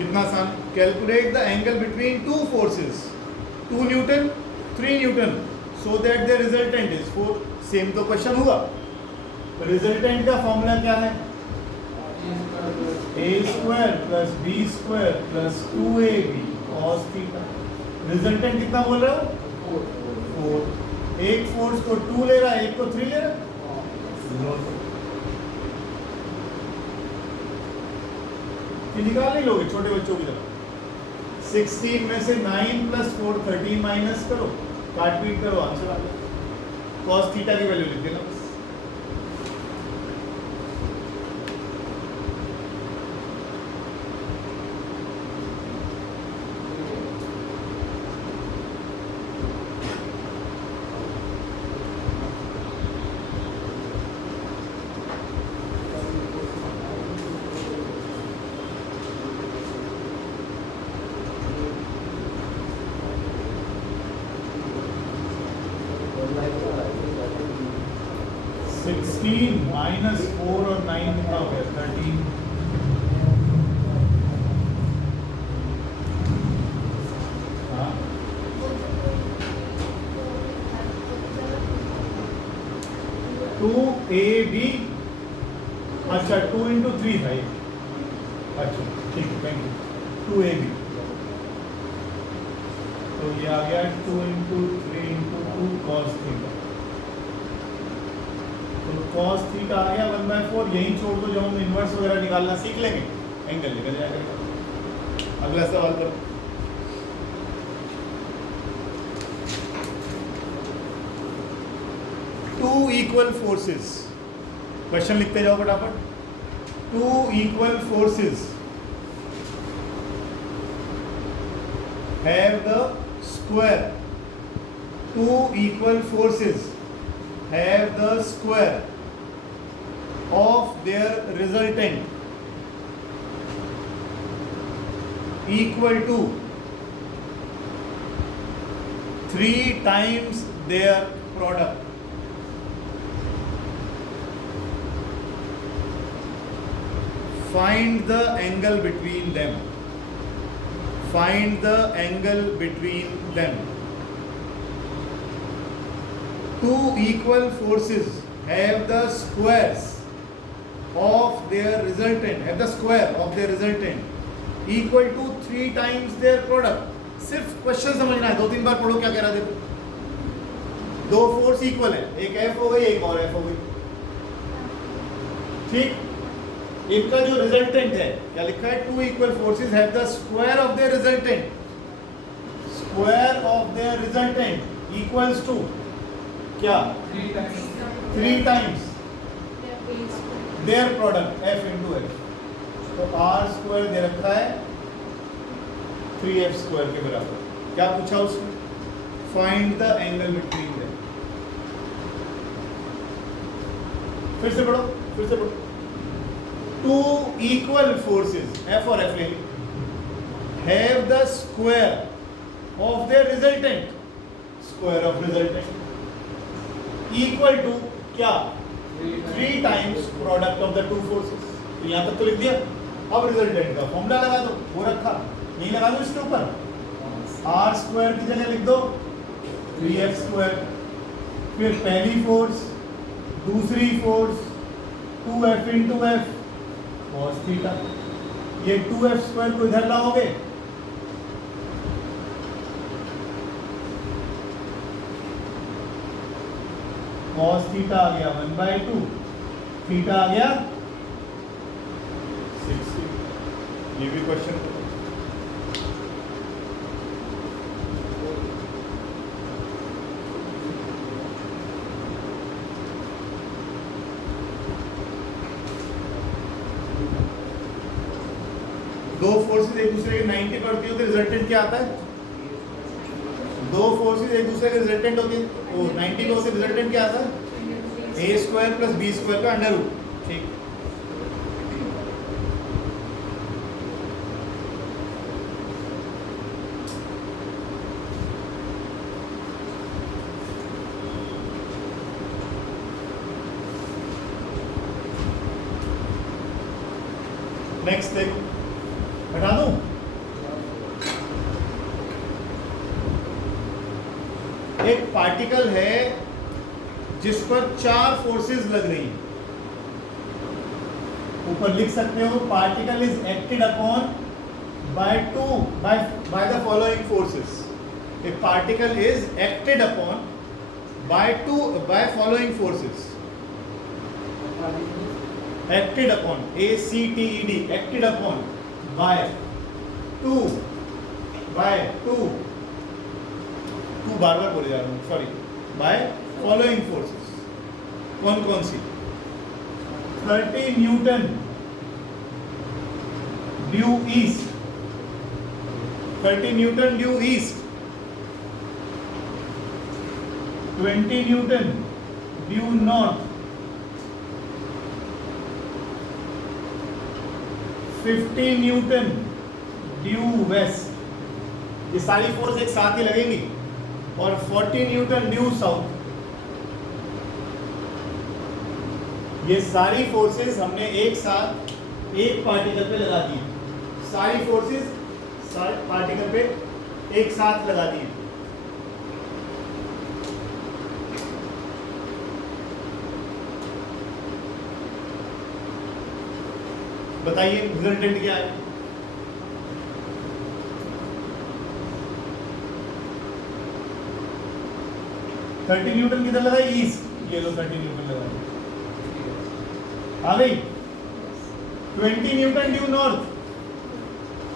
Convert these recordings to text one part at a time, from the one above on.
कितना आसान, calculate the angle between two forces, 2 Newton 3 Newton, so that the resultant is 4। Same तो question हुआ। Resultant का formula क्या है? a square plus b square plus 2ab cos theta. Resultant कितना बोल रहे हो? 4। एक फोर्स को 2 ले रहा है, एक को 3 ले रहा है, ये निकाल नहीं लोगे छोटे बच्चों की तरह। 16 में से 9 प्लस 4 13 माइनस करो, काट पीट करो, आंसर आ गया। cos थीटा की वैल्यू लिख देना बस। माइनस 4 और 9 कितना हो गया? 13। हाँ, 2ab, अच्छा 2 इंटू 3 था ये, अच्छा ठीक है, थैंक यू। 2ab, तो ये आ गया 2 इंटू 3 इंटू 2 cos थीटा। तो cos थीटा आ गया 1/4। यहीं छोड़ दो, जब हम इन्वर्स वगैरह निकालना सीख लेंगे एंगल निकल जाएगा। अगला सवाल करो। टू इक्वल फोर्सेस, क्वेश्चन लिखते जाओ फटाफट। Two equal forces have the square, two equal forces have the square of their resultant equal to 3 times their product. Find the angle between them. Find the angle between them. Two equal forces have the squares of their resultant, have the square of their resultant equal to 3 times their product. सिर्फ question समझना है, 2-3 बार पढ़ो क्या कह रहा देखो। दो force equal है, एक F हो गई एक और F हो गई, ठीक। इनका जो रिजल्टेंट है क्या लिखा है? Two equal forces have the square of their resultant, square of their resultant equals to क्या? 3 times their product F into F। तो R स्क्वायर दे रखा है 3F स्क्वायर के बराबर। क्या पूछा उसने? Find the angle between them. फिर से पढ़ो, फिर से पढ़ो। टू इक्वल फोर्सेस, F और F ले ली, have the square of their resultant, square of resultant equal to क्या? 3 times product of the two forces. तो यहां तक तो लिख दिया। अब रिजल्टेंट का फॉर्मूला लगा दो, वो रखा, नहीं लगा दो इसके ऊपर, R स्क्वायर की जगह लिख दो 3F स्क्वायर, फिर पहली फोर्स, दूसरी force 2F into F cos theta. ये 2F स्क्वायर को इधर लाओगे, cos थीटा आ गया 1/2, थीटा आ गया 60। ये भी क्वेश्चन। दो फोर्सेस एक दूसरे के 90 पड़ती हो तो रिजल्टेंट क्या आता है? दो फोर्सेस एक दूसरे के रिजल्टेंट होती है तो 90 को से रिजल्टेंट क्या आता है? a square plus b square का अंडर रूट, ठीक। नेक्स्ट देखो, हटा दूं? एक पार्टिकल है जिस पर 4 फोर्सेस लग रही हैं, ऊपर लिख सकते हो particle is acted upon by the following forces. A particle is acted upon by following forces. Acted upon, ACTED, acted upon by two बार बोले जा रहा हूँ, सॉरी, by following forces. कौन कौन सी? 30 newton due east, 30 newton due east, 20 newton due north, 50 newton due west. ये सारी force एक साथ ही लगेंगी. और 40 न्यूटन ड्यू साउथ. ये सारी फोर्सेस हमने एक साथ एक पार्टिकल पे लगा दी. सारी फोर्सेस पार्टिकल पे एक साथ लगा दी. बताइए रिजल्टेंट क्या है? थर्टी न्यूटन किधर लगा? ईस्ट. ये लो 30 न्यूटन लगा. आ गई. 20 न्यूटन ड्यू नॉर्थ.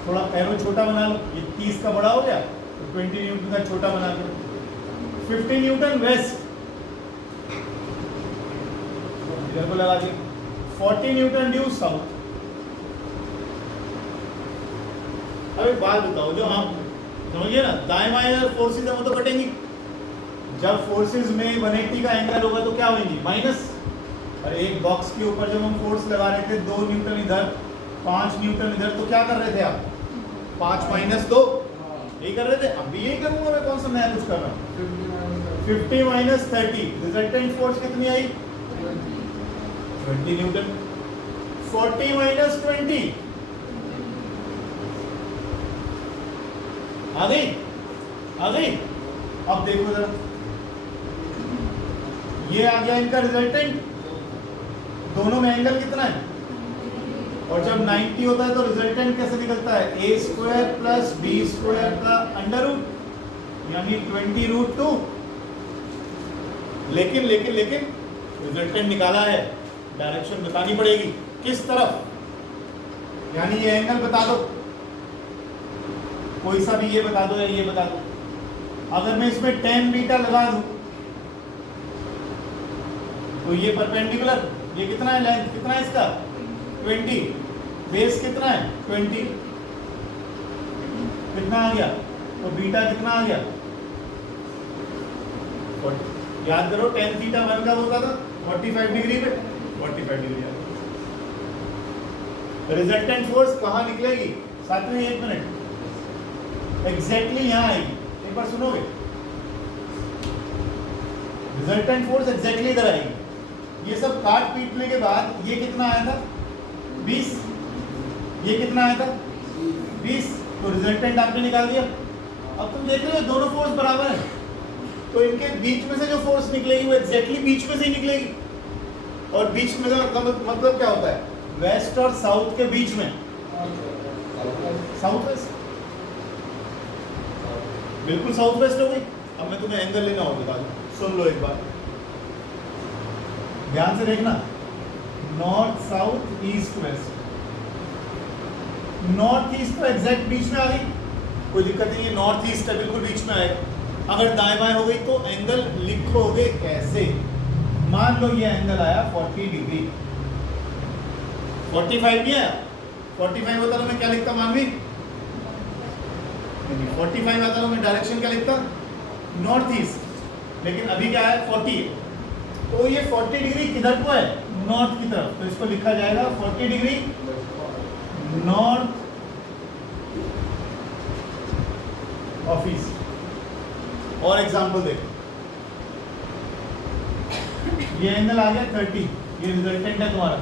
थोड़ा एरो छोटा बना लो, ये 30 का बड़ा हो गया तो 20 न्यूटन का छोटा बना दो. 50 न्यूटन वेस्ट, इधर को लगा दिया. 40 न्यूटन ड्यू साउथ. अब एक बात बताओ, जो आप समझिए ना, दाएं बाएं फोर्सेस है वो तो कटेंगी. जब फोर्सेस में 180 का एंगल होगा तो क्या होंगी? माइनस. और एक बॉक्स के ऊपर जब हम फोर्स लगा रहे थे 2 न्यूटन इधर, 5 न्यूटन इधर, तो क्या कर रहे थे आप? 5 माइनस 2 यही कर रहे थे. अब भी यही करूंगा मैं, कौन सा नया कुछ कर रहा हूँ? 50 माइनस 30, रिजल्टेंट फोर्स कितनी आई? 20 न्यूटन. 40 माइनस 20 आ गई. अब देखो जरा, ये आ गया इनका रिजल्टेंट. दोनों में एंगल कितना है? और जब 90 होता है तो रिजल्टेंट कैसे निकलता है? a square plus b square का अंडर रूट, यानी 20√2. लेकिन रिजल्टेंट निकाला है, डायरेक्शन बतानी पड़ेगी किस तरफ. यानी ये एंगल बता दो, कोई सा भी, ये बता दो या ये बता दो. अगर मैं इसमें tan बीटा लगा दूं तो ये परपेंडिकुलर, ये कितना है? लेंथ कितना है इसका? 20. बेस कितना है? 20. कितना आ गया? तो बीटा कितना आ गया? 40. याद करो tan थीटा 1 का होता था 45 डिग्री पे, 45 डिग्री आ गया. रिजल्टेंट फोर्स कहाँ निकलेगी? साथ में 1 मिनट, एग्जैक्टली यहाँ आएगी. एक बार सुनोगे? रिजल्टेंट फोर्स एग्जैक्टली इधर आएगी. ये सब काट पीटने के बाद ये कितना आया था? 20. ये कितना आया था? 20. तो रिजल्टेंट आपने निकाल दिया. अब तुम देख रहे हो दोनों फोर्स बराबर है, तो इनके बीच में से जो फोर्स निकलेगी वो एग्जैक्टली बीच में से ही निकलेगी. और बीच में का मतलब क्या होता है? वेस्ट और साउथ के बीच में. साउथ वेस्ट, बिल्कुल साउथ वेस्ट हो गई. अब मैं तुम्हें एंगल लेना और बता दूं, सुन लो एक बार, ध्यान से देखना. North south east west. North east तो एग्जैक्ट बीच में आ गई, कोई दिक्कत नहीं है. नॉर्थ ईस्ट है, बिल्कुल बीच में आएगा. अगर दाएं बाएं हो गई तो एंगल लिखोगे कैसे? मान लो ये एंगल आया 40 डिग्री. 45 नहीं आया. 45 होता तो मैं क्या लिखता मानवी? 45 आता तो मैं डायरेक्शन क्या लिखता? North east. लेकिन अभी क्या है? 40. तो ये 40 डिग्री किधर को है? नॉर्थ की तरफ. तो इसको लिखा जाएगा 40 डिग्री नॉर्थ ऑफ ईस्ट. और एग्जांपल देखो, ये एंगल आ गया 30. ये रिजल्टेंट है तुम्हारा.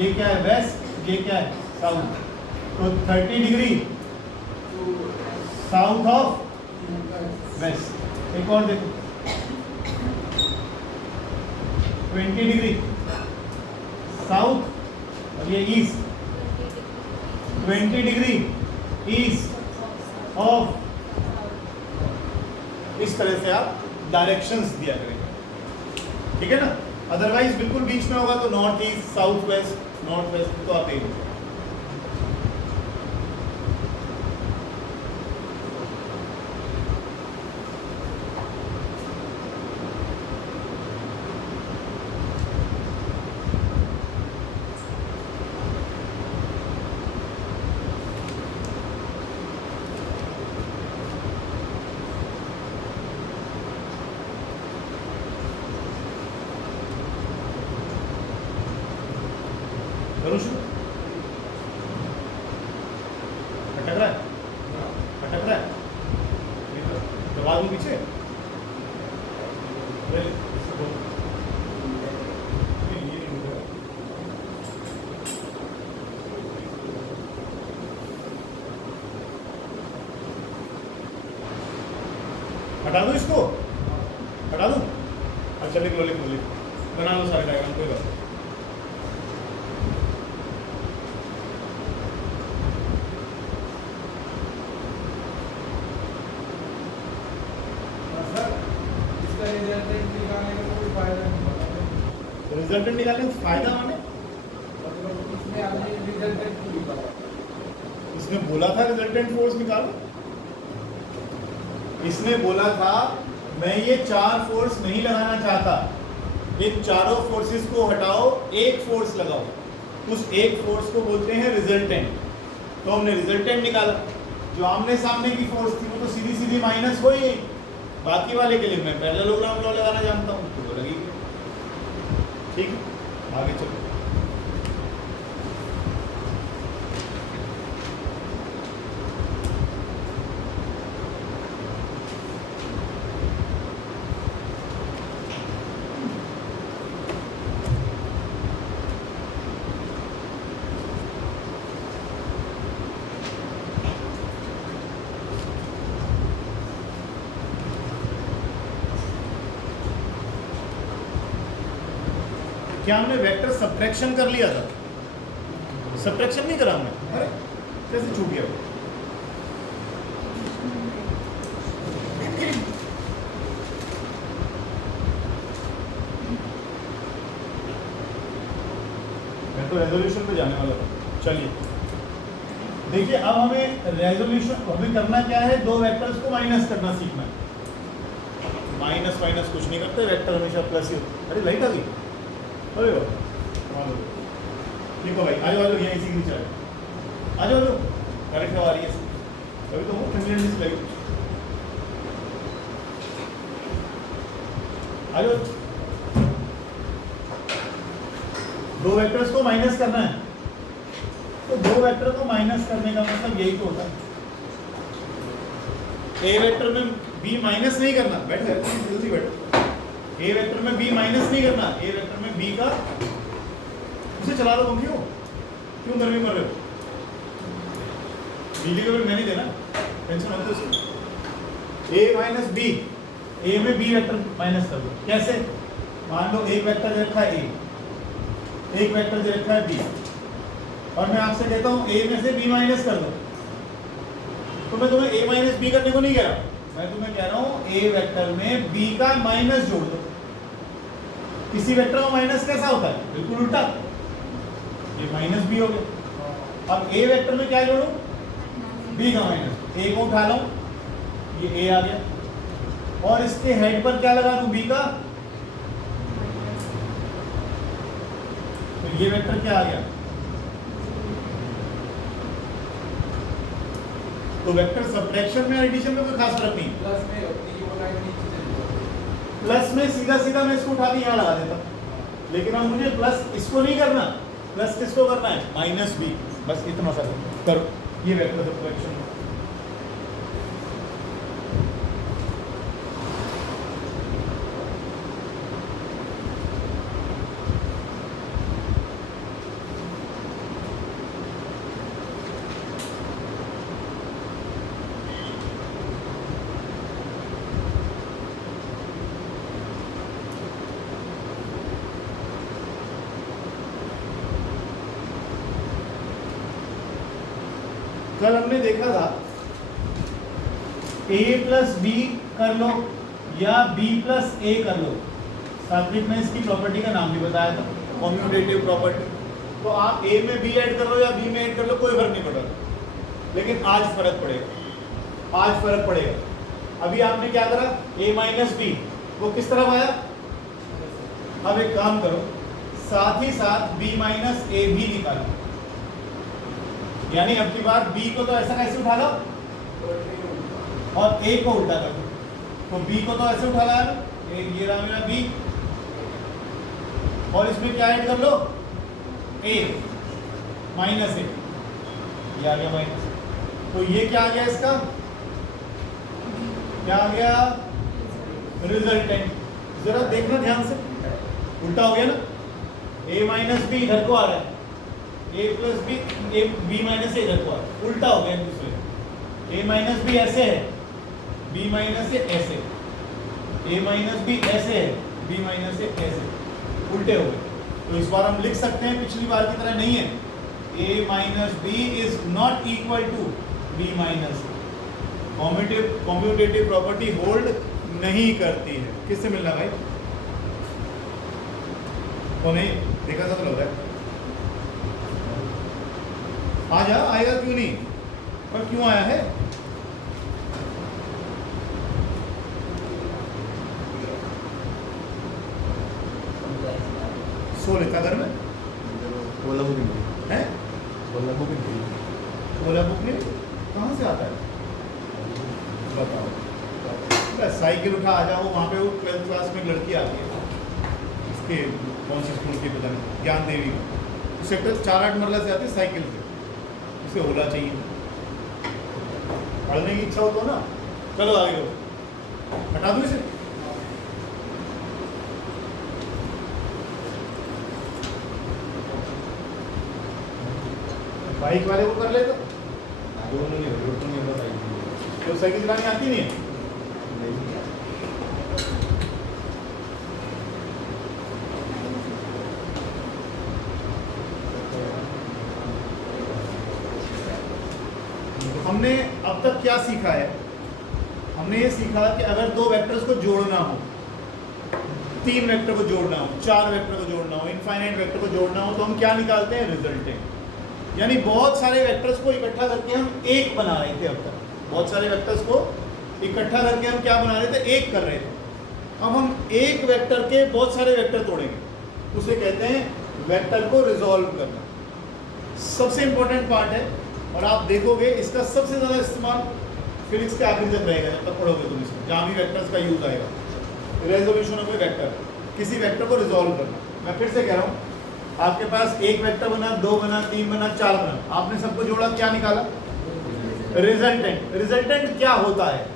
ये क्या है? वेस्ट. ये क्या है? साउथ. तो 30 डिग्री साउथ ऑफ वेस्ट. एक और देखो, 20 डिग्री साउथ, और ये ईस्ट 20 डिग्री ईस्ट ऑफ। इस तरह से आप डायरेक्शंस दिया करेंगे, ठीक है ना। अदरवाइज बिल्कुल बीच में होगा तो north east, south west, north west तो आप एक। करो शुरू। अटक रहा है, अटक रहा है, दबा दूं पीछे। हटा दूं इसको, हटा दूं। अच्छा लिख लो, लिख लो, लिख बना लो सारे डायग्राम, कोई बात नहीं। रिजल्टेंट निकालने का फायदा माने इसने बोला था रिजल्टेंट फोर्स निकालो। इसने बोला था मैं ये 4 फोर्स नहीं लगाना चाहता, इन चारों फोर्सेस को हटाओ, एक फोर्स लगाओ। उस एक फोर्स को बोलते हैं रिजल्टेंट। तो हमने रिजल्टेंट निकाला। जो आमने सामने की फोर्स थी वो तो सीधी सीधी माइनस हो ही। बाकी वाले के लिए मैं पैरेललोग्राम लॉ लगाना जानता हूँ, तो वो लगेगी। ठीक है, आगे चलो। क्या हमने वेक्टर सब्ट्रैक्शन कर लिया था? सब्ट्रैक्शन नहीं करा हमने। अरे कैसे छूट गया? मैं तो रेजोल्यूशन पे जाने वाला था। चलिए देखिए, अब हमें रेजोल्यूशन हमें करना क्या है, दो वेक्टर्स को माइनस करना सीखना है। माइनस माइनस कुछ नहीं करते, वेक्टर हमेशा प्लस ही। अरे लाइट आ गई। अरे ठीक है भाई, आ जाओ ये इसी के नीचे आ जाओ, करेक्ट आ रही है अभी तो कन्वीनियंस लगी। आ जाओ, दो वेक्टर्स को माइनस करना है, तो दो वेक्टर को माइनस करने का मतलब यही तो होता है। ए वेक्टर में बी माइनस नहीं करना, बैठ गए जल्दी बैठो। ए वेक्टर में बी माइनस नहीं करना, ए वेक्टर में बी का उसे चला लो। तुम क्यों गर्मी कर रहे हो? बिजली का बिल मैं नहीं देना, टेंशन मत लो। ए माइनस बी, ए में बी वेक्टर माइनस कर दो। कैसे? मान लो एक वेक्टर दे रखा है ए, एक वेक्टर दे रखा है बी, और मैं आपसे कहता हूँ ए में से बी माइनस कर दो। तो मैं तुम्हें ए माइनस बी करने को नहीं कह रहा, मैं तुम्हें कह रहा हूँ ए वेक्टर में बी का माइनस जोड़ दो। किसी वेक्टर का माइनस कैसा होता है? बिल्कुल उल्टा, ये माइनस बी हो गया। अब ए वेक्टर में क्या जोड़ूं? बी का माइनस। ए को उठा लो, ये ए आ गया, और इसके हेड पर क्या लगा दूं? बी का। तो ये वेक्टर क्या आ गया? तो वेक्टर सब्ट्रैक्शन में एडिशन में कोई खास फर्क नहीं। प्लस में सीधा सीधा मैं इसको उठा के यहाँ लगा देता, लेकिन अब मुझे प्लस इसको नहीं करना, प्लस किसको करना है? Minus B. बस इतना सा करो, ये वेक्टर सब्ट्रैक्शन। कल हमने देखा था a प्लस बी कर लो या b प्लस a कर लो, सात्विक में इसकी प्रॉपर्टी का नाम भी बताया था, कम्यूटेटिव प्रॉपर्टी। तो आप a में b ऐड कर लो या b में ऐड कर लो, कोई फर्क नहीं पड़ता, लेकिन आज फर्क पड़ेगा, आज फर्क पड़ेगा। अभी आपने क्या करा, a माइनस बी, वो किस तरफ आया। अब एक काम करो, साथ ही साथ b माइनस ए भी निकालो, यानी अब की बार b को तो ऐसा कैसे उठा लो और a को उल्टा कर दो। तो b को तो ऐसे उठा ला, ये रहा मेरा b, और इसमें क्या ऐड कर लो, a माइनस ए, ये आ गया माइनस। तो ये क्या आ गया, इसका क्या आ गया, रिजल्टेंट। जरा देखना ध्यान से, उल्टा हो गया ना, a माइनस बी इधर को आ रहा है, a plus b, a b minus a इधर को आ रहा है, उल्टा हो गया एक दूसरे। a माइनस बी ऐसे है, b माइनस ए ऐसे, a माइनस बी ऐसे है, b माइनस ए ऐसे, उल्टे हो गए। तो इस बार हम लिख सकते हैं पिछली बार की तरह नहीं है, a minus B is not equal to b minus A. Commutative property hold नहीं करती है। किससे मिलना भाई, तो नहीं देखा था तो लग रहा है, आ जा, आएगा क्यों नहीं, पर क्यों आया है। सो लिखा घर में है, ओला बुक नहीं, कहाँ से आता है बताओ। साइकिल उठा आ जाओ, वहाँ पे वो 12th क्लास में एक लड़की आती है, इसके कौन सी स्कूल की पता नहीं, ज्ञान देवी, सेक्टर 4-8 मरला से आती है साइकिल पे, उसे ओला चाहिए, पढ़ने की इच्छा हो तो ना। चलो आगे हो, हटा दो इसे। बाइक वाले को कर ले तो साइकिल चलानी आती नहीं है। हमने अब तक क्या सीखा है, हमने ये सीखा कि अगर दो वेक्टर्स को जोड़ना हो, 3 वेक्टर को जोड़ना हो, 4 वेक्टर को जोड़ना हो, इनफाइनाइट वेक्टर को जोड़ना हो, तो हम क्या निकालते हैं, रिजल्टेंट। यानी बहुत सारे वेक्टर्स को इकट्ठा करके हम एक बना रहे थे, अब तक बहुत सारे वेक्टर्स को इकट्ठा करके हम क्या बना रहे थे, एक कर रहे थे। अब हम एक वेक्टर के बहुत सारे वेक्टर तोड़ेंगे, उसे कहते हैं वेक्टर को रिजॉल्व करना। सबसे इंपॉर्टेंट पार्ट है, और आप देखोगे इसका सबसे ज़्यादा इस्तेमाल फिजिक्स के आखिर तक रहेगा, जब तक पढ़ोगे तुम इसको, जहाँ भी वेक्टर्स का यूज आएगा। रेजोल्यूशन ऑफ ए वेक्टर, किसी वेक्टर को रिजॉल्व करना। मैं फिर से कह रहा हूँ, आपके पास एक वेक्टर बना, 2 बना, 3 बना, 4 बना, आपने सबको जोड़ा, क्या निकाला, रिजल्टेंट। रिजल्टेंट क्या होता है,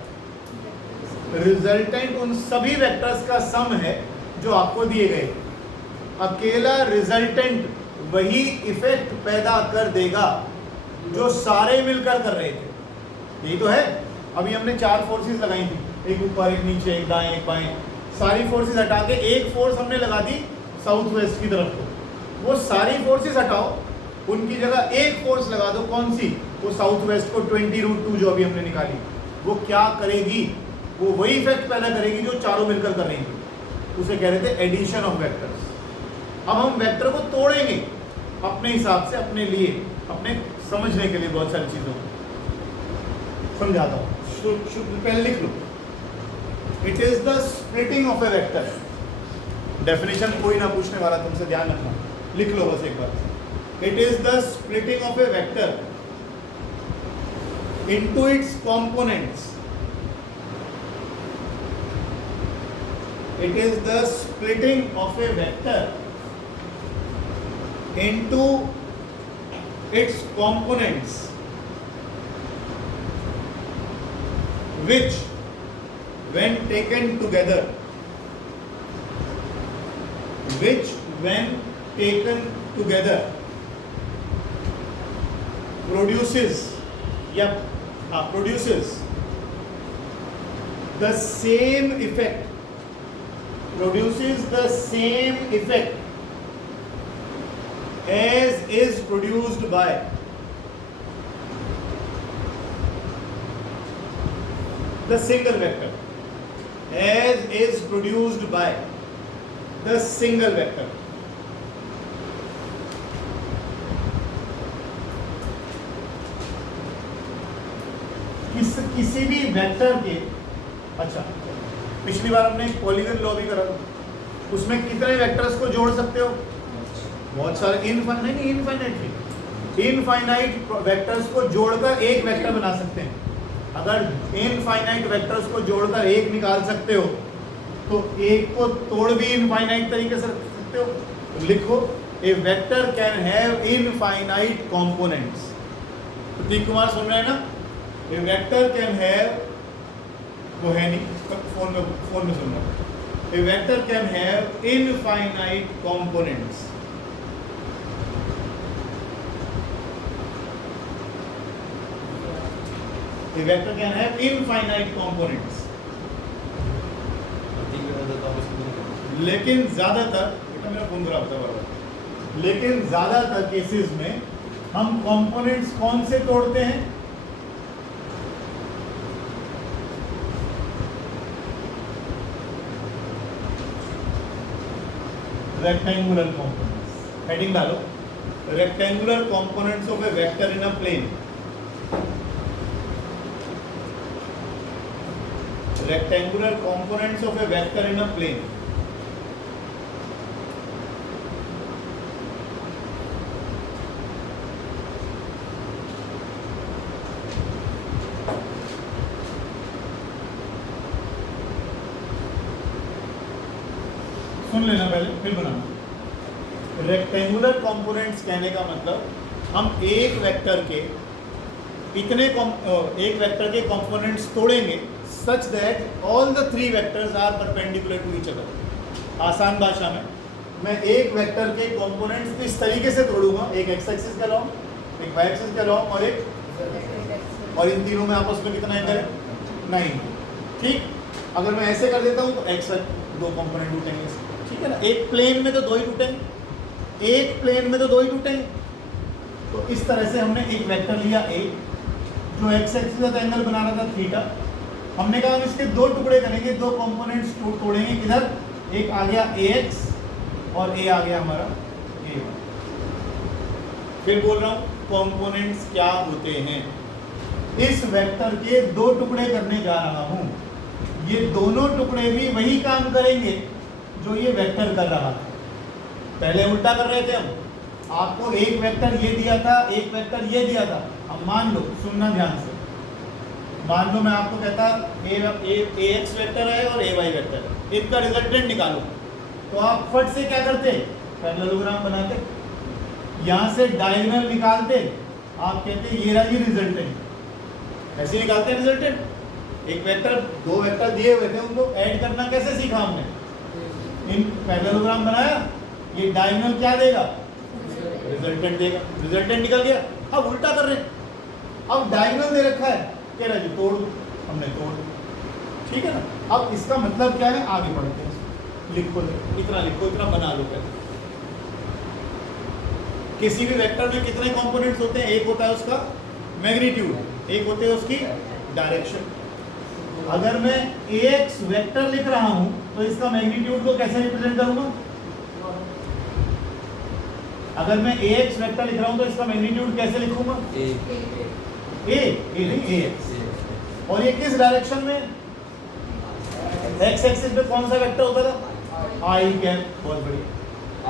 रिजल्टेंट उन सभी वेक्टर्स का सम है जो आपको दिए गए। अकेला रिजल्टेंट वही इफेक्ट पैदा कर देगा जो सारे मिलकर कर रहे थे, यही तो है। अभी हमने 4 फोर्सेस लगाई थी, एक ऊपर, एक नीचे, एक दाएं, एक बाएं, सारी फोर्सेस हटा के एक फोर्स हमने लगा दी साउथ वेस्ट की तरफ को। वो सारी फोर्सेस हटाओ, उनकी जगह एक फोर्स लगा दो, कौन सी, वो साउथ वेस्ट को 20√2 जो अभी हमने निकाली, वो क्या करेगी, वो वही इफेक्ट पैदा करेगी जो चारों मिलकर कर रही थी। उसे कह रहे थे एडिशन ऑफ वेक्टर्स। अब हम वेक्टर को तोड़ेंगे अपने हिसाब से, अपने लिए, अपने समझने के लिए बहुत सारी चीज़ों को समझाता हूँ। पहले लिख लो, it is the splitting of a vector. Definition कोई ना पूछने वाला, तुमसे ध्यान रखना, लिख लो बस एक बार। It is the splitting of a vector into its components. It is the splitting of a vector into its components, which, when taken together, produces the same effect. Produces the same effect as is produced by the single vector as is produced by the single vector. किसी भी vector के, अच्छा पिछली बार हमने polygon law भी करा था, उसमें कितने वेक्टर्स को जोड़ सकते हो? बहुत सारे, इनफाइनाइट वेक्टर्स को जोड़कर एक वेक्टर बना सकते हैं। अगर इनफाइनाइट वेक्टर्स को जोड़कर एक निकाल सकते हो तो एक को तोड़ भी इनफाइनाइट तरीके से रख सकते हो। तो लिखो a vector can have infinite components. Pratik Kumar सुन रहे हैं ना? ए वेक्टर कैन हैव, वो है नहीं फोन में सुन रहा हूं। A vector can have infinite components. A vector can have infinite components. लेकिन ज्यादातर, बेटा मेरा फोन खराब था बराबर, लेकिन ज्यादातर केसेस में हम कंपोनेंट्स कौन से तोड़ते हैं? Rectangular components. हेडिंग डालो, rectangular components of a vector in a plane. Rectangular components of a vector in a plane. सुन लेना पहले फिर बनाना। रेक्टेंगुलर कंपोनेंट्स कहने का मतलब हम एक वेक्टर के कंपोनेंट्स तोड़ेंगे such that all the three vectors are perpendicular to each other. आसान भाषा में मैं एक वेक्टर के कंपोनेंट्स इस तरीके से तोड़ूंगा, एक एक्स एक्सिस का लॉन्ग, एक वाई एक्सिस का लॉन्ग और एक, और इन तीनों में आपस में कितना एंगल है? 9। ठीक, अगर मैं ऐसे कर देता हूँ तो एक्स दो कंपोनेंट टूटेंगे, ठीक है ना? एक प्लेन में तो दो ही टूटेंगे, तो इस तरह से हमने एक वेक्टर लिया ए जो एक्स एक्सिस का एंगल बना रहा था थीटा। हमने कहा हम इसके दो टुकड़े करेंगे, दो कंपोनेंट्स तोड़ेंगे। किधर? एक आ गया ax और ए आ गया हमारा a। फिर बोल रहा हूं कंपोनेंट्स क्या होते हैं। इस वेक्टर के दो टुकड़े करने जा रहा हूं, ये दोनों टुकड़े भी वही काम करेंगे जो ये वेक्टर कर रहा था। पहले उल्टा कर रहे थे हम, आपको एक वेक्टर ये दिया था, एक वेक्टर ये दिया था। अब मान लो, सुनना ध्यान से, मान लो मैं आपको कहता ए एक्स वेक्टर है और ए वाई वेक्टर है, इनका रिजल्टेंट निकालो, तो आप फट से क्या करते? पैरेललोग्राम बनाते, यहाँ से डायगोनल निकालते, आप कहते ये रहा जी रिजल्टेंट। ऐसे निकालते हैं रिजल्टेंट। एक वेक्टर, दो वेक्टर दिए हुए थे, उनको ऐड करना कैसे सीखा हमने? इन पैरेललोग्राम बनाया, ये डायगोनल क्या देगा? रिजल्टेंट देगा। रिजल्टेंट निकल गया। अब उल्टा कर रहे हैं, अब डायगोनल दे रखा है, कह रहा जी तोड़ दो, हमने तोड़ दो, ठीक है ना? अब इसका मतलब क्या है? आगे बढ़ते हैं, लिखो इतना बना लो पहले। किसी भी वेक्टर में कितने कंपोनेंट्स होते हैं? एक होता है उसका मैग्नीट्यूड, एक होते हैं उसकी डायरेक्शन। अगर मैं ax वेक्टर लिख रहा हूं तो इसका मैग्नीट्यूड को कैसे रिप्रेजेंट करूंगा? अगर मैं ax वेक्टर लिख रहा हूं तो इसका मैग्नीट्यूड कैसे लिखूंगा? नहीं ax। और ये किस डायरेक्शन में? x एक्सिस पे कौन सा वेक्टर होता था? i cap. बहुत बढ़िया,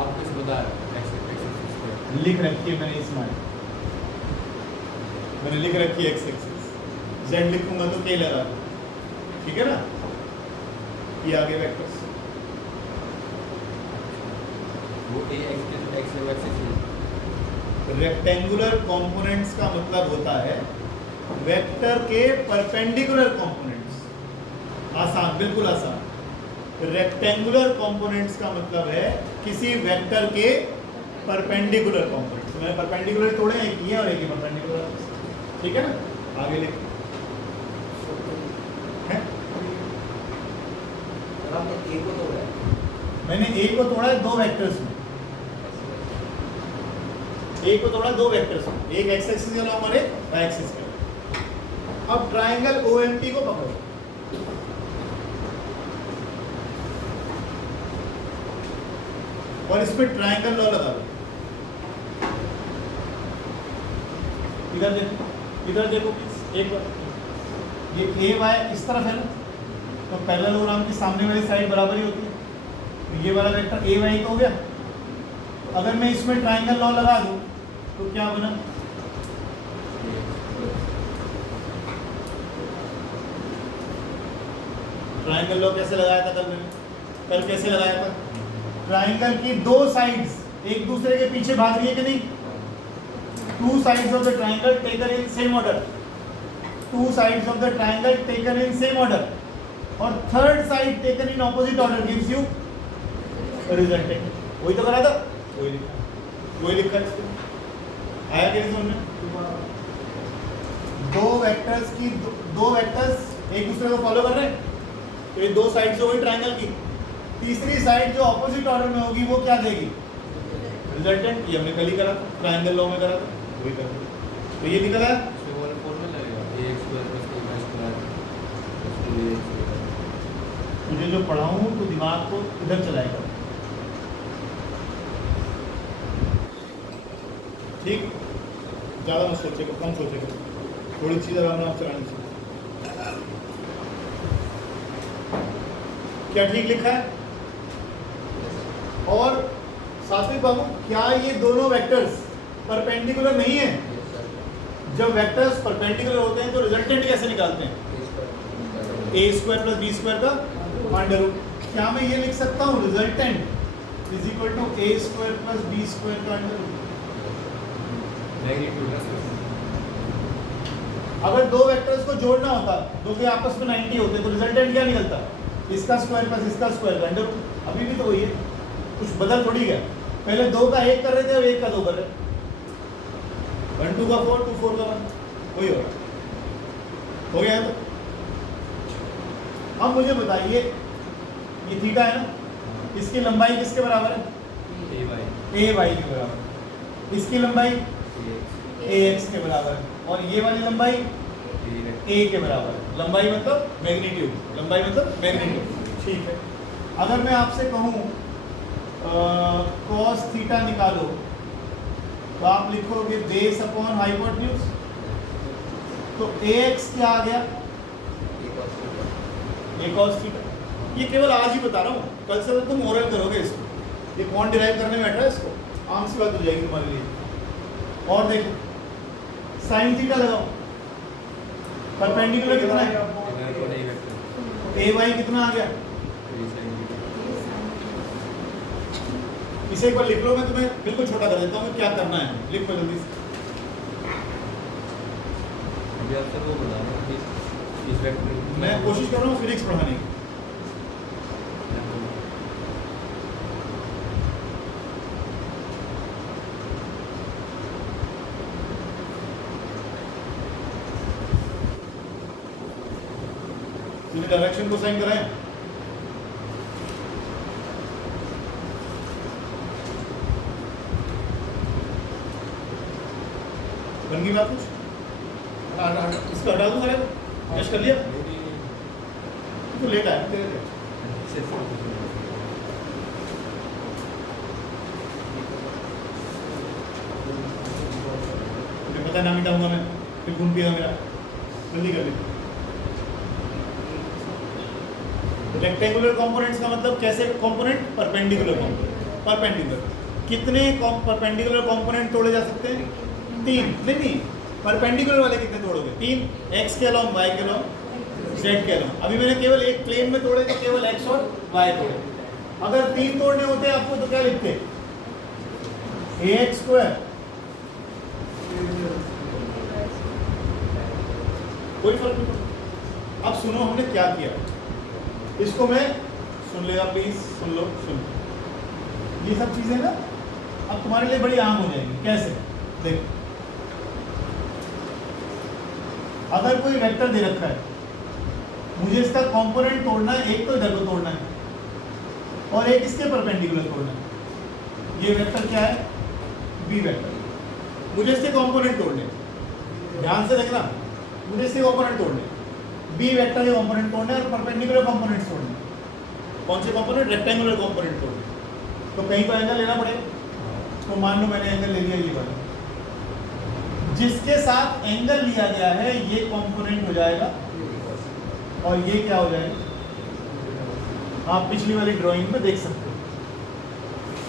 आपको कुछ बताया लिख रखी है मैंने, इसमें मैंने लिख रखी है x एक्सिस, z लिखूंगा तो k लगा, ठीक है ना? ये आगे वेक्टर्स, वो x एक्सिस रेक्टेंगुलर कंपोनेंट्स का मतलब होता है वेक्टर के परपेंडिकुलर कंपोनेंट्स। आसान, बिल्कुल आसान। रेक्टेंगुलर कंपोनेंट्स का मतलब है किसी वेक्टर के परपेंडिकुलर कंपोनेंट्स। मैंने परपेंडिकुलर तोड़े, एक ये और एक ये परपेंडिकुलर, ठीक है ना? आगे लिख मैंने ए को तोड़ा है दो वेक्टर्स में, ए को तोड़ा दो वेक्टर्स में, एक एक्स एक्सिस का और एक वाई एक्सिस का। अब ट्रायंगल OMT को पकड़ो। और इसमें ट्रायंगल लॉ लगा दो। इधर देखो प्लीज एक बार, ये ए वाई इस तरफ है ना, तो पैरेललोग्राम की सामने वाली साइड बराबर ही होती है, तो ये वाला वेक्टर ए वाई तो हो गया। अगर मैं इसमें ट्रायंगल लॉ लगा दूं तो क्या बना, ट्रायंगल लॉ कैसे लगाया था कल कैसे लगाया था, ट्रायंगल की दो साइड्स एक दूसरे के पीछे भाग रही है कि नहीं, two sides of the triangle taken in same order, two sides of the triangle taken in same order, और third side taken in opposite order gives you resultant. वही तो करा था, वही लिखा है इसमें। आया कि नहीं समझ में? दो वेक्टर्स एक दूसरे को फॉलो कर रहे हैं, तो ये दो साइड्स हो गई ट्रायंगल की, तीसरी साइड जो ऑपोजिट ऑर्डर में होगी वो क्या देगी, रिजल्टेंट। ये हमने कल ही करा था, ट्रायंगल लॉ में करा था, वही करा था। तो ये निकला है, मुझे जो पढ़ाऊं तो दिमाग को इधर चलाएगा, ठीक, ज़्यादा मत सोचेगा, कम सोचेगा, थोड़ी चीज़ आराम आप चलानी चाहिए। क्या ठीक लिखा है? और सात्विक बाबू, क्या ये दोनों वेक्टर्स परपेंडिकुलर नहीं है? जब वेक्टर्स परपेंडिकुलर होते हैं तो रिजल्टेंट कैसे निकालते हैं? A square plus B square का अंडर रूट। क्या मैं ये लिख सकता हूँ resultant is equal to A square plus B square का अंडर रूट? अगर दो वेक्टर्स को जोड़ना होता, दो के आपस में 90 होते, तो रिजल्टेंट क्या निकलता? इसका स्क्वायर प्लस इसका स्क्वायर का अंडर रूट। अभी भी तो वही है, कुछ बदल थोड़ी गया। पहले दो का एक कर रहे थे, अब एक का दो कर रहे हैं। 1 2 का 4 2 4 का 1, वही हो गया है। तो अब मुझे बताइए, ये थीटा है ना, इसकी लंबाई किसके बराबर है? ए वाई के बराबर। इसकी लंबाई ए एक्स के बराबर है, और ये वाली लंबाई ए के बराबर है। लंबाई मतलब मैग्नीट्यूड, लंबाई मतलब मैग्नीट्यूड, ठीक है। अगर मैं आपसे कहूँ cos थीटा निकालो, तो आप लिखोगे बेस अपॉन हाइपोटेन्यूज, तो ax क्या आ गया? a cos theta. ये केवल आज ही बता रहा हूँ, कल से तुम ओरल करोगे इसको, ये कौन डिराइव करने में बैठा है, इसको आम सी बात हो जाएगी तुम्हारे लिए। और देखो sin थीटा लगाओ, परपेंडिकुलर कितना है? ए वाई कितना आ गया? इसे एक बार लिख लो, मैं तुम्हें बिल्कुल छोटा कर देता हूँ, क्या करना है लिखो जल्दी से। अभी आप सर वो बता रहे हैं कि इस वेक्टर मैं कोशिश कर रहा हूँ फिजिक्स पढ़ाने की। तूने डायरेक्शन को साइन कराए? बन गई बात कुछ? इसको हटा दूँ सारे को? कैश कर लिया? तो लेट आया तेरे लिए। मुझे पता ना मिटाऊंगा मैं, फिर घूम पिएगा मेरा। जल्दी कर ली। रेक्टेंगुलर कंपोनेंट्स का मतलब कैसे कंपोनेंट? Perpendicular component. परपेंडिकुलर कितने परपेंडिकुलर कंपोनेंट तोड़े जा सकते हैं? 3। नहीं, परपेंडिकुलर वाले कितने तोड़ोगे? 3, x के अलॉन्ग, y के अलॉन्ग, z के अलॉन्ग। अभी मैंने केवल एक प्लेन में तोड़े, तो केवल x और y तोड़े। अगर 3 तोड़ने होते आपको तो क्या लिखते? ax स्क्वायर, कोई फर्क नहीं पड़ता। अब सुनो हमने क्या किया, इसको मैं सुन लेगा प्लीज, सुन लो, सुन। ये सब चीजें ना अब तुम्हारे लिए बड़ी आम हो जाएंगी। कैसे? देखो, अगर कोई वेक्टर दे रखा है, मुझे इसका कंपोनेंट तोड़ना है, एक तो इधर को तोड़ना है और एक इसके परपेंडिकुलर तोड़ना है। ये वेक्टर क्या है? B vector. मुझे इसके कंपोनेंट तोड़ने, ध्यान से देखना, मुझे इसके कंपोनेंट तोड़ने। बी वेक्टर के कंपोनेंट तोड़ने और परपेंडिकुलर कंपोनेंट्स तोड़ने। कौन से कंपोनेंट? रेक्टेंगुलर कंपोनेंट तोड़ने। तो कहीं तो एंगल लेना पड़ेगा। तो मान लो मैंने एंगल ले लिया ये वाला, जिसके साथ एंगल लिया गया है ये कंपोनेंट हो जाएगा और ये क्या हो जाएगा? आप पिछली वाली ड्राइंग में देख सकते हो,